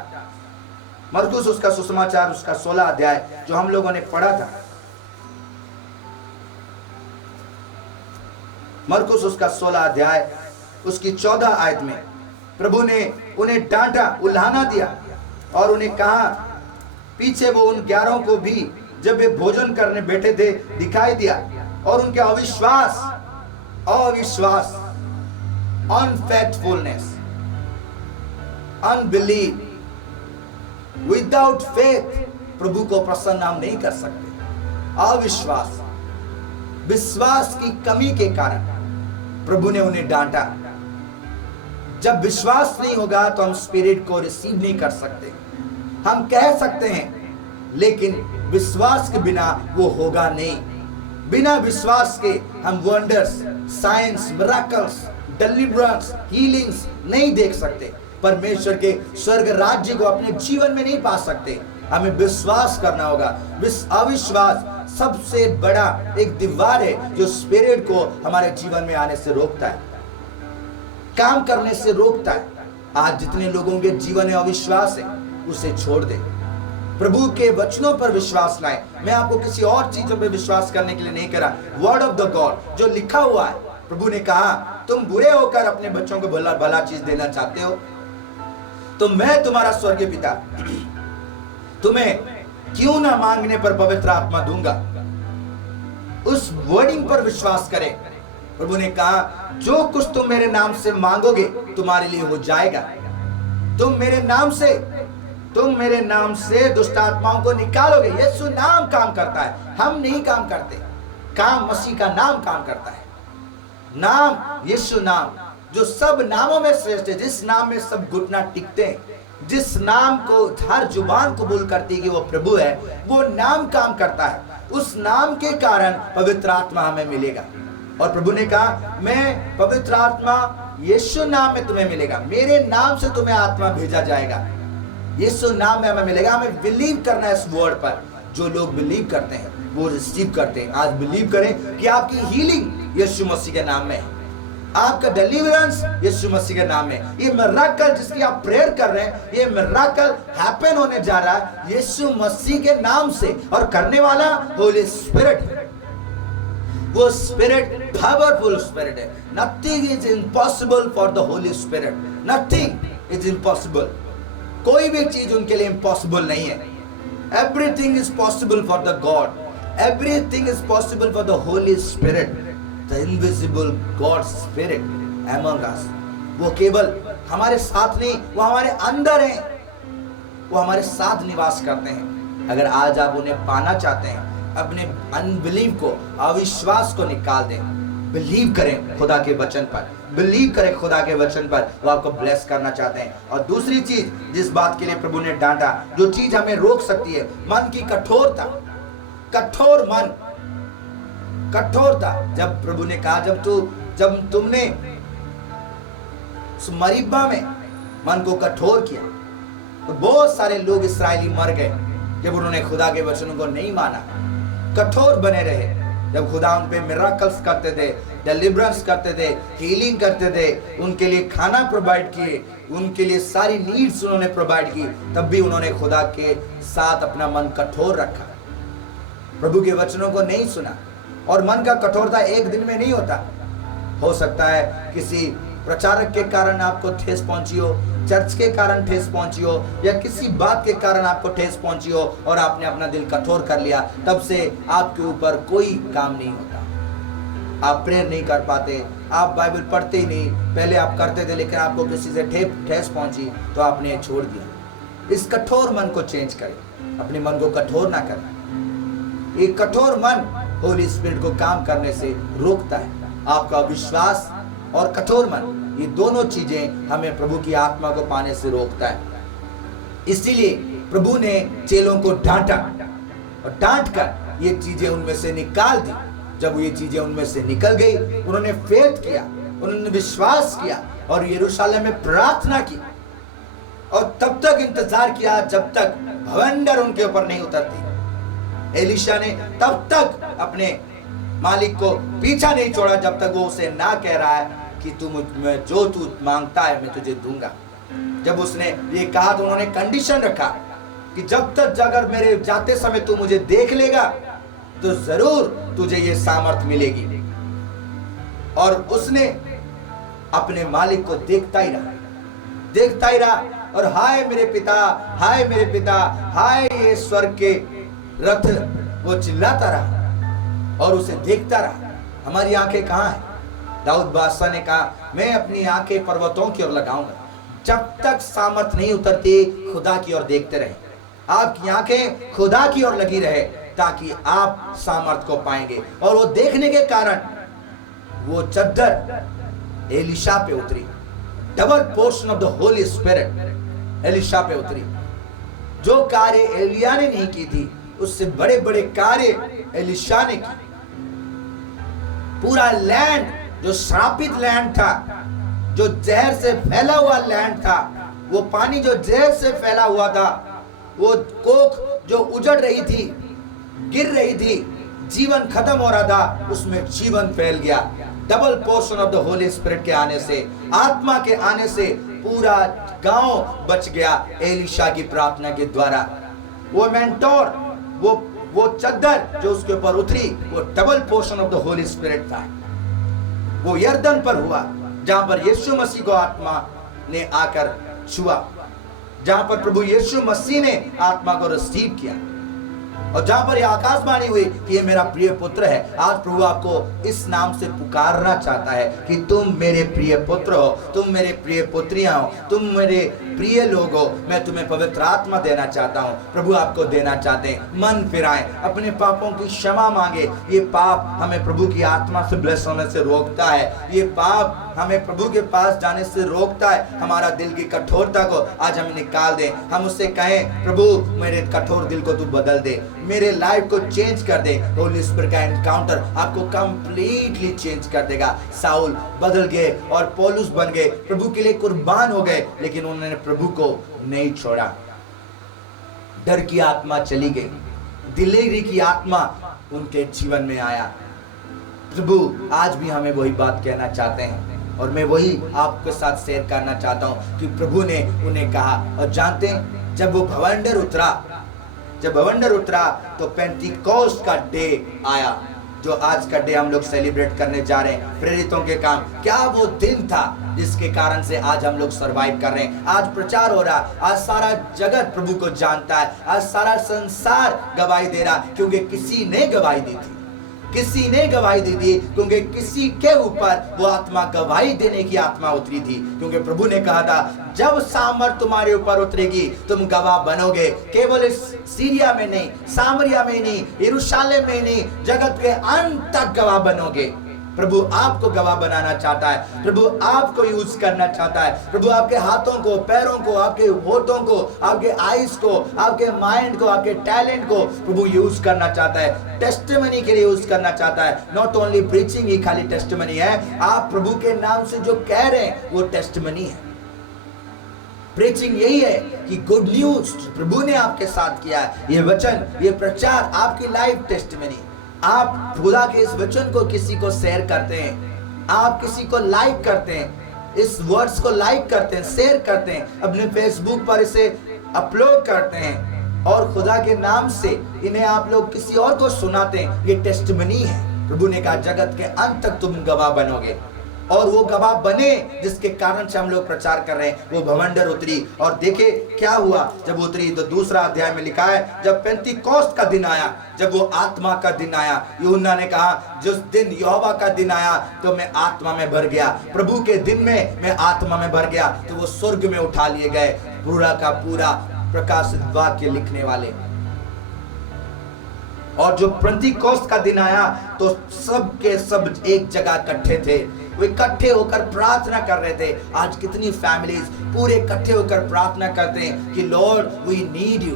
मरकुस उसका सुसमाचार, उसका 16 अध्याय जो हम लोगों ने पढ़ा था। मरकुस उसका 16 अध्याय उसकी 14 आयत में प्रभु ने उन्हें डांटा, उल्हाना दिया और उन्हें कहा, पीछे वो उन 11 को भी जब वे भोजन करने बैठे थे दिखाई दिया और उनके अविश्वास, अनफेथफुलनेस, अनबिलीव, विदाउट फेथ प्रभु को प्रसन्न हम नहीं कर सकते। अविश्वास, विश्वास की कमी के कारण प्रभु ने उन्हें डांटा। जब विश्वास नहीं होगा तो हम स्पिरिट को रिसीव नहीं कर सकते। हम कह सकते हैं लेकिन विश्वास के बिना वो होगा नहीं। बिना विश्वास के हम wonders, science, miracles, deliverance, healings नहीं देख सकते। परमेश्वर के स्वर्ग राज्य को अपने जीवन में नहीं पा सकते। हमें विश्वास करना होगा। अविश्वास सबसे बड़ा एक दीवार है जो स्पिरिट को हमारे जीवन में आने से रोकता है, काम करने से रोकता है। आज जितने लोगों के जीवन में अविश्वास है उसे छोड़ दे, प्रभु के वचनों पर विश्वास लाए। मैं आपको किसी और चीजों पर विश्वास करने के लिए नहीं कह रहा। वर्ड ऑफ द गॉड जो लिखा हुआ है, प्रभु ने कहा तुम बुरे होकर अपने बच्चों को भला चीज देना चाहते हो तो मैं तुम्हारा स्वर्गीय पिता तुम्हें क्यों ना मांगने पर पवित्र आत्मा दूंगा। उस वर्डिंग पर विश्वास करें। प्रभु ने कहा जो कुछ तुम मेरे नाम से मांगोगे तुम्हारे लिए हो जाएगा। तुम मेरे नाम से दुष्ट आत्माओं को निकालोगे। यीशु नाम काम करता है, हम नहीं काम करते। काम मसीह का नाम काम करता है। नाम, यीशु नाम जो सब नामों में श्रेष्ठ है, जिस नाम में सब घुटना टिकते हैं, जिस नाम को हर जुबान कबूल करती है कि वो प्रभु है, वो नाम काम करता है। उस नाम के कारण पवित्र आत्मा हमें मिलेगा। और प्रभु ने कहा मैं पवित्र आत्मा यीशु नाम में तुम्हें मिलेगा, मेरे नाम से तुम्हें आत्मा भेजा जाएगा। यीशु नाम में हमें मिलेगा। हमें बिलीव करना है इस वर्ड पर। जो लोग बिलीव करते हैं वो रिसीव करते हैं। आज बिलीव करें कि आपकी हीलिंग यीशु मसीह के नाम में है। आपका डिलीवरेंस यीशु मसीह के नाम में। ये मिरेकल जिसकी आप प्रेयर कर रहे हैं, ये मिरेकल हैपन होने जा रहा है यीशु मसीह के नाम से, और करने वाला होली स्पिरिट। वो स्पिरिट पावरफुल स्पिरिट है। Nothing is impossible for the holy spirit, nothing is impossible. कोई भी चीज उनके लिए इम्पॉसिबल नहीं है। Everything is possible for the God, everything is possible for the holy spirit, the invisible God spirit among us. वो केवल हमारे साथ नहीं, वो हमारे अंदर है, वो हमारे साथ निवास करते हैं। अगर आज आप उन्हें पाना चाहते हैं, अपने अनबिलीव को, अविश्वास को निकाल दें, बिलीव करें खुदा के वचन पर, बिलीव करें खुदा के वचन पर, वो आपको ब्लेस करना चाहते हैं। और दूसरी चीज जिस बात के लिए प्रभु ने डांटा, जो चीज हमें रोक सकती है, मन की कठोरता, कठोर मन, कठोरता। जब प्रभु ने कहा, जब तुमने मरीबा में मन को कठोर किया, तो बहुत सारे लोग इस्राएली मर गए जब उन्होंने खुदा के वचनों को नहीं माना, कठोर बने रहे। जब खुदा उन पे मिरेकल्स करते थे, डिलीवरेंस करते थे, हीलिंग करते थे, उनके लिए खाना प्रोवाइड किए, उनके लिए सारी नीड्स उन्होंने प्रोवाइड की, तब भी उन्होंने खुदा के साथ अपना मन कठोर रखा, प्रभु के वचनों को नहीं सुना। और मन का कठोरता एक दिन में नहीं होता। हो सकता है किसी प्रचारक के कारण आपको ठेस पहुंची हो, चर्च के कारण ठेस पहुंची हो, या किसी बात के कारण आपको ठेस पहुंची हो और आपने अपना दिल कठोर कर लिया, तब से आपके ऊपर कोई काम नहीं होता। आप प्रेयर नहीं कर पाते, आप बाइबल पढ़ते ही नहीं। पहले आप करते थे, लेकिन आपको किसी से ठेस पहुंची तो आपने छोड़ दिया। इस कठोर मन को चेंज करें, अपने मन को कठोर ना करना। एक कठोर मन होली स्पिरिट को काम करने से रोकता है। आपका विश्वास और कठोर मन, ये दोनों चीजें हमें प्रभु की आत्मा को पाने से रोकता है। इसीलिए प्रभु ने चेलों को डांटा और डांट कर ये चीजें उनमें से निकाल दी। जब ये चीजें उनमें से निकल गई, उन्होंने फेथ किया, उन्होंने विश्वास किया और यरूशलेम में प्रार्थना की, और तब तक इंतजार किया जब तक भवंडर उनके ऊपर नहीं उतरती। एलीशा ने तब तक अपने मालिक को पीछा नहीं छोड़ा जब तक वो उसे ना कह रहा है कि जो तू मांगता है मैं तुझे दूंगा। जब उसने ये कहा तो उन्होंने कंडीशन रखा कि जब तक अगर मेरे जाते समय तू मुझे देख लेगा तो जरूर तुझे ये सामर्थ मिलेगी। और उसने अपने मालिक को देखता ही रहा, और हाय मेरे पिता, हाय मेरे पिता, हाय ये स्वर्ग के रथ, वो चिल्लाता रहा और उसे देखता रहा। हमारी आंखें कहां है? दाऊद बादशाह ने कहा, मैं अपनी आंखें पर्वतों की ओर लगाऊंगा। जब तक सामर्थ नहीं उतरती, खुदा की ओर देखते रहे। आपकी आंखें खुदा की ओर लगी रहे ताकि आप सामर्थ को पाएंगे। और वो देखने के कारण वो चद्दर एलीशा पे उतरी, double portion of the holy spirit Elisha पे उतरी। जो कार्य एलिया ने नहीं की थी, उससे बड़े बड़े कार्य एलीशा ने की। पूरा लैंड जो श्रापित लैंड था, जो जहर से फैला हुआ लैंड था, वो पानी जो जहर से फैला हुआ था, वो कोख जो उजड़ रही थी, गिर रही थी, जीवन खत्म हो रहा था, उसमें जीवन फैल गया। Double portion of the holy spirit के आने से, आत्मा के आने से पूरा गांव बच गया एलीशा की प्रार्थना के द्वारा। वो मेंटोर, वो चद्दर जो उसके ऊपर उतरी, वो double portion of the holy spirit था। वो यर्दन पर हुआ, जहां पर यीशु मसीह को आत्मा ने आकर छुआ, जहां पर प्रभु यीशु मसीह ने आत्मा को रिसीव किया, और जहां पर यह आकाशवाणी हुई कि ये मेरा प्रिय पुत्र है। आज प्रभु आपको इस नाम से पुकारना चाहता है कि तुम मेरे प्रिय पुत्र हो, तुम मेरे प्रिय पुत्रियां हो, तुम मेरे प्रिय लोग हो। मैं तुम्हें पवित्र आत्मा देना चाहता हूं। प्रभु आपको देना चाहते हैं। मन फिराएं, अपने पापों की क्षमा मांगे। ये पाप हमें प्रभु की आत्मा से ब्लेस होने से रोकता है। ये पाप हमें प्रभु के पास जाने से रोकता है। हमारा दिल की कठोरता को आज हम निकाल दें। हम उससे कहें, प्रभु मेरे कठोर दिल को तू बदल दे, मेरे लाइफ को चेंज कर दे। होली स्पिरिट का एनकाउंटर आपको कंप्लीटली चेंज कर देगा। साउल बदल गए और पौलुस बन गए, प्रभु के लिए कुर्बान हो गए, लेकिन उन्होंने प्रभु को नहीं छोड़ा। डर की आत्मा चली गई, दिलेरी की आत्मा उनके जीवन में आया। प्रभु आज भी हमें वही बात कहना चाहते हैं। और मैं वही आपके साथ शेयर करना चाहता हूँ कि प्रभु ने उन्हें कहा। और जानते हैं जब वो भवंडर उतरा तो पेंटिकोस्ट का डे आया, जो आज का डे हम लोग सेलिब्रेट करने जा रहे हैं, प्रेरितों के काम। क्या वो दिन था जिसके कारण से आज हम लोग सरवाइव कर रहे हैं, आज प्रचार हो रहा, आज सारा जगत प्रभु को जानता है, आज सारा संसार गवाही दे रहा, क्योंकि किसी ने गवाही दी थी, क्योंकि किसी के ऊपर वो आत्मा गवाही देने की आत्मा उतरी थी। क्योंकि प्रभु ने कहा था जब सामर्थ तुम्हारे ऊपर उतरेगी तुम गवाह बनोगे, केवल इस सीरिया में नहीं, सामरिया में नहीं, यरूशलेम में नहीं, जगत के अंत तक गवाह बनोगे। प्रभु आपको गवाह बनाना चाहता है, प्रभु आपको यूज करना चाहता है। प्रभु आपके हाथों को, पैरों को, आपके होठों को, आपके आईज को, आपके माइंड को, आपके टैलेंट को प्रभु यूज करना चाहता है, टेस्टिमनी के लिए यूज करना चाहता है। नॉट ओनली प्रीचिंग ही खाली टेस्टिमनी है, आप प्रभु के नाम से जो कह रहे हैं वो टेस्टिमनी है। प्रीचिंग यही है कि गुड न्यूज प्रभु ने आपके साथ किया है, ये वचन, ये प्रचार आपकी लाइफ टेस्टिमनी। आप खुदा के इस वचन को किसी को शेयर करते हैं, आप किसी को लाइक करते हैं, इस वर्ड्स को लाइक करते हैं, शेयर करते हैं, अपने फेसबुक पर इसे अपलोड करते हैं और खुदा के नाम से इन्हें आप लोग किसी और को सुनाते हैं, ये टेस्टिमनी है। प्रभु ने कहा जगत के अंत तक तुम गवाह बनोगे, और वो गवाह बने जिसके कारण से हम लोग प्रचार कर रहे हैं। वो भवंडर उतरी और देखे क्या हुआ जब उतरी, तो दूसरा अध्याय में लिखा है जब पेंतीकोस्त का दिन आया, जब वो आत्मा का दिन आया, यूहन्ना ने कहा जिस दिन यहोवा का दिन आया तो मैं आत्मा में भर गया, प्रभु के दिन में मैं आत्मा में भर गया। तो वो स्वर्ग में उठा लिए गए, पूरा का पूरा प्रकाशित वाक्य लिखने वाले। और जो पेंतीकोस्त का दिन आया तो सब के सब एक जगह इकट्ठे थे, वो इकट्ठे होकर प्रार्थना कर रहे थे। आज कितनी फैमिलीज पूरे इकट्ठे होकर प्रार्थना करते हैं कि लॉर्ड वी नीड यू।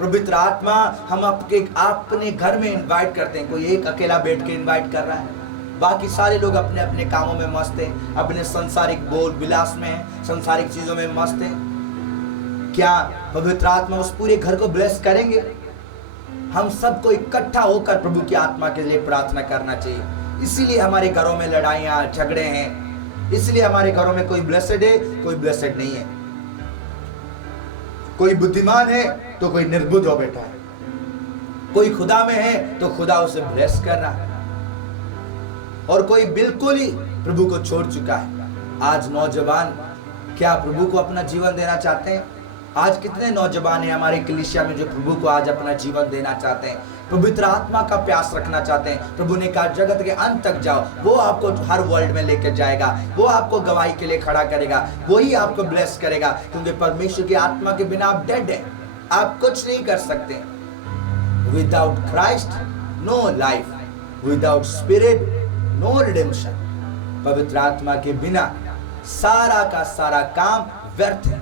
पवित्र आत्मा हम अपने घर में इनवाइट करते हैं। कोई एक अकेला बैठ के इनवाइट कर रहा है, बाकी सारे लोग अपने अपने कामों में मस्त हैं, अपने सांसारिक बोल विलास में हैं, सांसारिक चीजों में मस्त हैं। क्या पवित्र आत्मा उस पूरे घर को ब्लेस करेंगे? हम सबको इकट्ठा होकर प्रभु की आत्मा के लिए प्रार्थना करना चाहिए। इसीलिए हमारे घरों में लड़ाइयां झगड़े हैं, इसलिए हमारे घरों में कोई ब्लेसेड है, कोई ब्लेसेड नहीं है, कोई बुद्धिमान है तो कोई निर्बुद्ध हो बैठा है, कोई खुदा में है तो खुदा उसे ब्लेस कर रहा है, और कोई बिल्कुल ही प्रभु को छोड़ चुका है। आज नौजवान क्या प्रभु को अपना जीवन देना चाहते हैं? आज कितने नौजवान हैं हमारे कलीसिया में जो प्रभु को आज अपना जीवन देना चाहते हैं, पवित्र आत्मा का प्यास रखना चाहते हैं। प्रभु ने कहा जगत के अंत तक जाओ, वो आपको हर वर्ल्ड में लेकर जाएगा, वो आपको गवाही के लिए खड़ा करेगा, वही आपको ब्लेस करेगा। क्योंकि परमेश्वर की आत्मा के बिना आप डेड हैं, आप कुछ नहीं कर सकते। Without Christ no life, without spirit no redemption. पवित्र आत्मा के बिना सारा का सारा काम व्यर्थ है।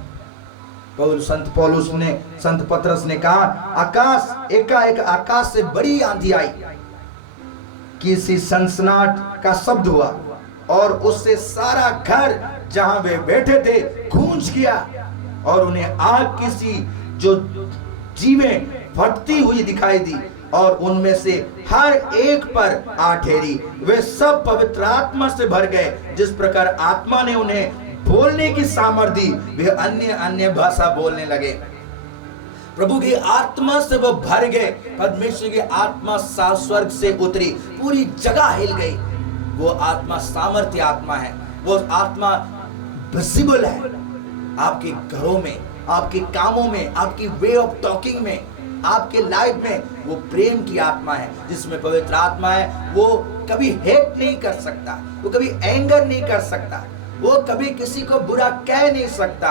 संत पतरस ने कहा आकाश एकाएक आकाश से बड़ी आंधी आई, किसी सनसनाहट का शब्द हुआ और उससे सारा घर जहां वे बैठे थे गूंज गया, और उन्हें आग किसी जो जीवें फटती हुई दिखाई दी और उनमें से हर एक पर आ ठहरी। वे सब पवित्र आत्मा से भर गए, जिस प्रकार आत्मा ने उन्हें बोलने की सामर्थ दी, वे अन्य अन्य भाषा बोलने लगे। प्रभु की आत्मा से वो भर गए, परमेश्वर की आत्मा स्वर्ग से उतरी, पूरी जगह हिल गई। वो आत्मा सामर्थ्य आत्मा है, वो आत्मा विजिबल है आपके घरों में, आपके कामों में, आपकी वे ऑफ टॉकिंग में, आपके लाइफ में। वो प्रेम की आत्मा है, जिसमें पवित्र आत्मा है। वो कभी हेट नहीं कर सकता, वो कभी एंगर नहीं कर सकता, वो कभी किसी को बुरा कह नहीं सकता।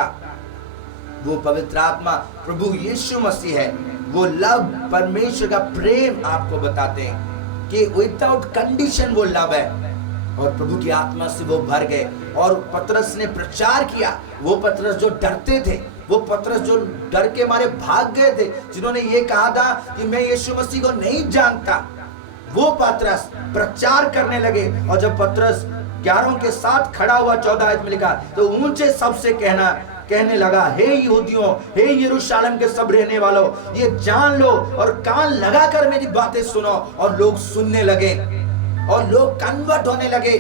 वो पवित्र आत्मा प्रभु यीशु मसीह है। वो लव, परमेश्वर का प्रेम आपको बताते हैं कि विदाउट कंडीशन वो लव है। और प्रभु की आत्मा से वो भर गए और पतरस ने प्रचार किया। वो पतरस जो डरते थे, वो पतरस जो डर के मारे भाग गए थे, जिन्होंने ये कहा था कि मैं यीशु मसीह को नहीं जानता, वो पतरस प्रचार करने लगे। और जब पतरस 11 के साथ खड़ा हुआ 14 आयत में लिखा, तो ऊंचे सबसे कहने लगा, हे यहूदियों, हे यरूशलेम के सब रहने वालों, ये जान लो और कान लगाकर मेरी बातें सुनो। और लोग सुनने लगे और लोग कन्वर्ट होने लगे।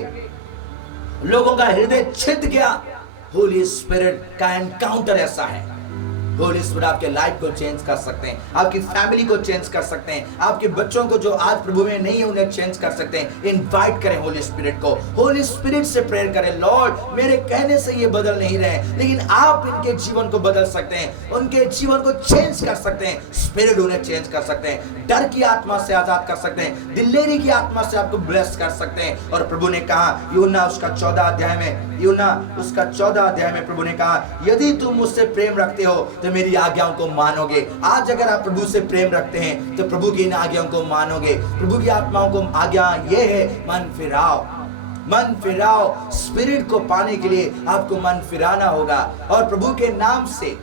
लोगों का हृदय छिद गया। होली स्पिरिट का एनकाउंटर ऐसा है। होली स्पिरिट आपके लाइफ को चेंज कर सकते हैं, आपकी फैमिली को चेंज कर सकते हैं, आपके बच्चों को जो आज प्रभु में नहीं है उन्हें चेंज कर सकते हैं। इनवाइट करें होली स्पिरिट को, होली स्पिरिट से प्रेयर करें, लॉर्ड मेरे कहने से ये बदल नहीं रहे, लेकिन आप इनके जीवन को बदल सकते हैं, उनके जीवन को चेंज कर सकते हैं। स्पिरिट उन्हें चेंज कर सकते हैं, डर की आत्मा से आजाद कर सकते हैं, दिलेरी की आत्मा से आपको ब्लेस कर सकते हैं। और प्रभु ने कहा यूहन्ना उसका 14 अध्याय में प्रभु ने कहा, यदि तुम मुझसे प्रेम रखते हो तो मेरी आज्ञाओं को मानोगे। आज अगर आप प्रभु से प्रेम रखते हैं तो प्रभु की इन आज्ञाओं को मानोगे। प्रभु की आत्माओं को आज्ञा ये है, मन फिराओ। स्पिरिट को पाने के लिए आपको मन फिराना होगा और प्रभु के नाम से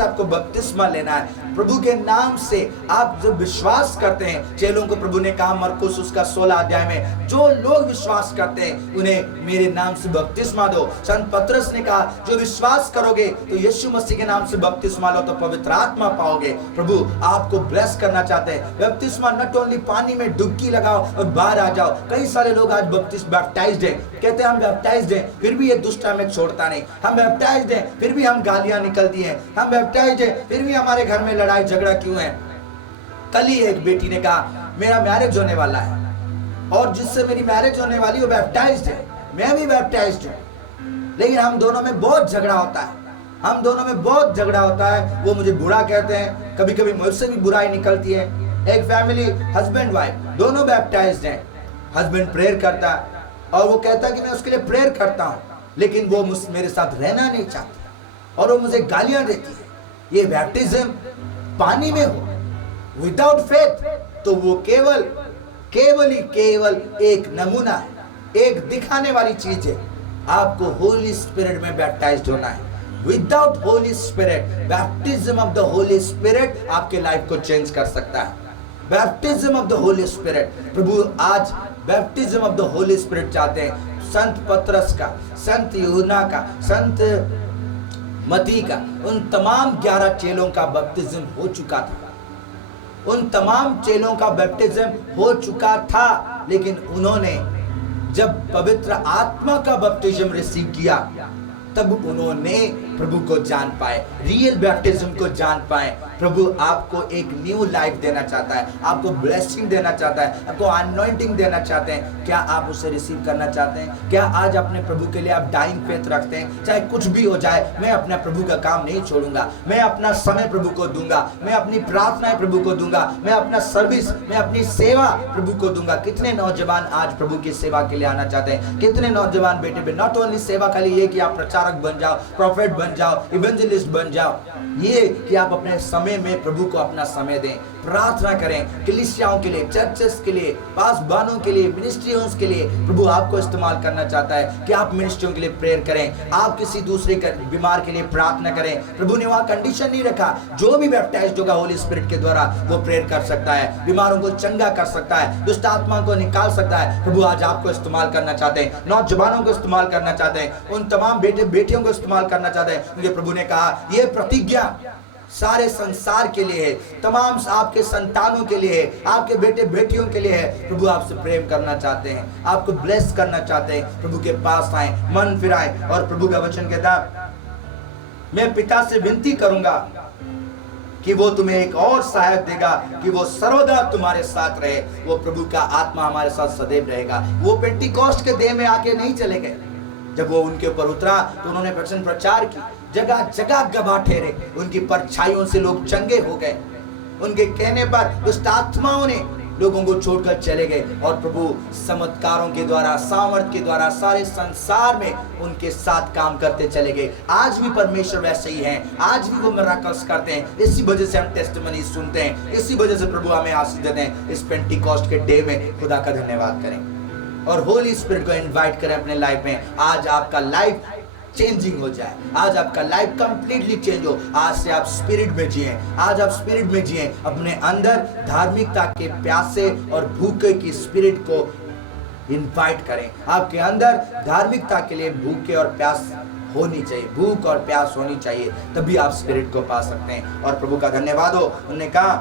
आपको बपतिस्मा लेना है। प्रभु के नाम से आप जब विश्वास करते हैं, चेलों को प्रभु ने कहा मरकुस उसका 16 अध्याय में, जो लोग विश्वास करते हैं उन्हें मेरे नाम से बपतिस्मा दो। संत पतरस ने कहा जो विश्वास करोगे तो यीशु मसीह के नाम से बपतिस्मा लो तो पवित्र आत्मा पाओगे। प्रभु आपको ब्लेस करना चाहते हैं। बपतिस्मा नॉट ओनली पानी में डुबकी लगाओ और बाहर आ जाओ। कई सारे लोग आज बैप्टाइज्ड हैं, कहते हैं हम बैप्टाइज्ड हैं फिर भी ये दुष्ट हमें छोड़ता नहीं, हम बैप्टाइज्ड हैं फिर भी हम गालियां निकलती हैं, हम बैप्टाइज्ड हैं फिर भी हमारे घर में लड़ाई झगड़ा क्यों है। कल ही एक बेटी ने कहा मेरा मैरिज होने वाला है और जिससे मेरी मैरिज होने वाली वो बैप्टाइज्ड है, मैं भी बैप्टाइज्ड हूं, लेकिन हम दोनों में बहुत झगड़ा होता है। वो मुझे बुरा कहते हैं, कभी कभी मुझसे भी बुराई निकलती है। एक फैमिली हस्बैंड वाइफ दोनों बैप्टाइज्ड हैं। हस्बैंड प्रेयर करता है और वो कहता है कि मैं उसके लिए प्रेयर करता हूं, लेकिन वो मेरे साथ रहना नहीं चाहती और वो मुझे गालियां देती है। ये बैप्टिज्म पानी में हो विदाउट फेथ तो वो केवल एक नमूना है, एक दिखाने वाली चीज है। आपको होली स्पिरिट में बैप्टाइज्ड होना है। Without holy spirit, baptism of the holy spirit आपके लाइफ को चेंज कर सकता है। Baptism of the holy spirit, प्रभु आज baptism of the holy spirit चाहते हैं। संत पतरस का, संत यूहन्ना का, संत मती का, उन तमाम 11 चेलों का बपतिस्म हो चुका था। उन तमाम चेलों का बपतिस्म हो चुका था, लेकिन उन्होंने जब पवित्र आत्मा का बपतिस्म रिसीव किया तब उन्होंने प्रभु को जान पाए, रियल बैप्टिज्म को जान पाए। प्रभु आपको एक न्यू लाइफ देना चाहता है, आपको ब्लेसिंग देना चाहता है, आपको अनॉइंटिंग देना चाहते हैं। क्या आप उसे रिसीव करना चाहते हैं? क्या आज अपने प्रभु के लिए आप डाइंग फेथ रखते हैं? चाहे कुछ भी हो जाए, मैं अपना प्रभु का काम नहीं छोड़ूंगा, मैं अपना समय प्रभु को दूंगा, मैं अपनी प्रार्थनाएं प्रभु को दूंगा, मैं अपना सर्विस, मैं अपनी सेवा प्रभु को दूंगा। कितने नौजवान आज प्रभु की सेवा के लिए आना चाहते हैं? कितने नौजवान बेटे नॉट ओनली सेवा के लिए कि आप प्रचारक बन जाओ, प्रॉफिट बन जाओ, इवेंजलिस्ट बन जाओ, ये कि आप अपने समय में प्रभु को अपना समय दें, प्रार्थना करें, कलीसियाओं के लिए, चर्चेस के लिए, पासबानों के लिए, मिनिस्ट्रियों के लिए। प्रभु आपको इस्तेमाल करना चाहता है कि आप मिनिस्ट्रियों के लिए प्रेयर करें, आप किसी दूसरे बीमार के लिए प्रार्थना करें। प्रभु ने वहां कंडीशन नहीं रखा, जो भी बैप्टाइज्ड होगा होली स्पिरिट के द्वारा वो प्रेयर कर सकता है, बीमारों को चंगा कर सकता है, दुष्ट आत्मा को निकाल सकता है। प्रभु आज आपको इस्तेमाल करना चाहते हैं, नौजवानों को इस्तेमाल करना चाहते हैं, उन तमाम बेटे बेटियों को इस्तेमाल करना चाहते हैं। मुझे प्रभु ने कहा यह प्रतिज्ञा सारे संसार के लिए है, तमाम आपके संतानों के लिए है, आपके बेटे बेटियों के लिए है। प्रभु आपसे प्रेम करना चाहते हैं, आपको ब्लेस करना चाहते हैं। प्रभु के पास आए, मन फिराएं। और प्रभु का वचन कहता है मैं पिता से विनती करूंगा कि वो तुम्हें एक और सहायक देगा कि वो सर्वदा तुम्हारे साथ रहे। वो प्रभु का आत्मा हमारे साथ सदैव रहेगा। वो पेंटिकॉस्ट के देह में आके नहीं चले गए, जब वो उनके ऊपर उतरा तो उन्होंने वचन प्रचार की, जगह जगह गवाह ठहरे, उनकी परछाइयों से लोग चंगे हो गए, उनके कहने पर दुष्ट आत्माओं ने लोगों को छोड़कर चले गए। और प्रभु चमत्कारों के द्वारा, सामर्थ के द्वारा सारे संसार में उनके साथ काम करते चले गए। आज भी परमेश्वर वैसे ही हैं, आज भी वो मिराकल्स करते हैं। इसी वजह से हम टेस्टिमनी सुनते हैं, इसी वजह से प्रभु हमें आशीष देते हैं। इस पेंटिकॉस्ट के डे में खुदा का धन्यवाद करें और होली स्पिरिट को इनवाइट करें अपने लाइफ में। आज आपका लाइफ चेंजिंग हो जाए, आज आपका लाइफ कंप्लीटली चेंज हो। आज से आप स्पिरिट में जिए, आज आप स्पिरिट में जिए। अपने अंदर धार्मिकता के प्यासे और भूखे की स्पिरिट को इनवाइट करें। आपके अंदर धार्मिकता के लिए भूखे और प्यास होनी चाहिए, भूख और प्यास होनी चाहिए, तभी आप स्पिरिट को पा सकते हैं। और प्रभु का धन्यवाद हो, उन्होंने कहा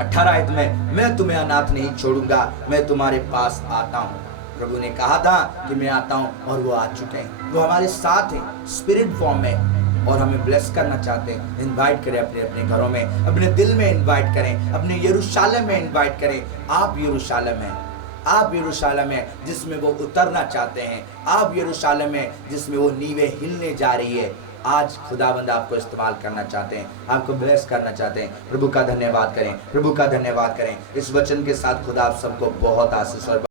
18 आयत में, मैं तुम्हें अनाथ नहीं छोड़ूंगा, मैं तुम्हारे पास आता हूं। प्रभु ने कहा था कि मैं आता हूं और वो आ चुके हैं, वो हमारे साथ हैं स्पिरिट फॉर्म में और हमें ब्लेस करना चाहते हैं। इनवाइट करें अपने अपने घरों में, अपने दिल में इनवाइट करें, अपने यरूशलेम में इनवाइट करें। आप यरूशलेम हैं, आप यरूशलेम है जिसमें वो उतरना चाहते हैं, आप यरूशलेम है जिसमें वो नींवें हिलने जा रही है। आज खुदावंद आपको इस्तेमाल करना चाहते हैं, आपको ब्लेस करना चाहते हैं। प्रभु का धन्यवाद करें, प्रभु का धन्यवाद करें। इस वचन के साथ खुदा आप सबको बहुत आशीष और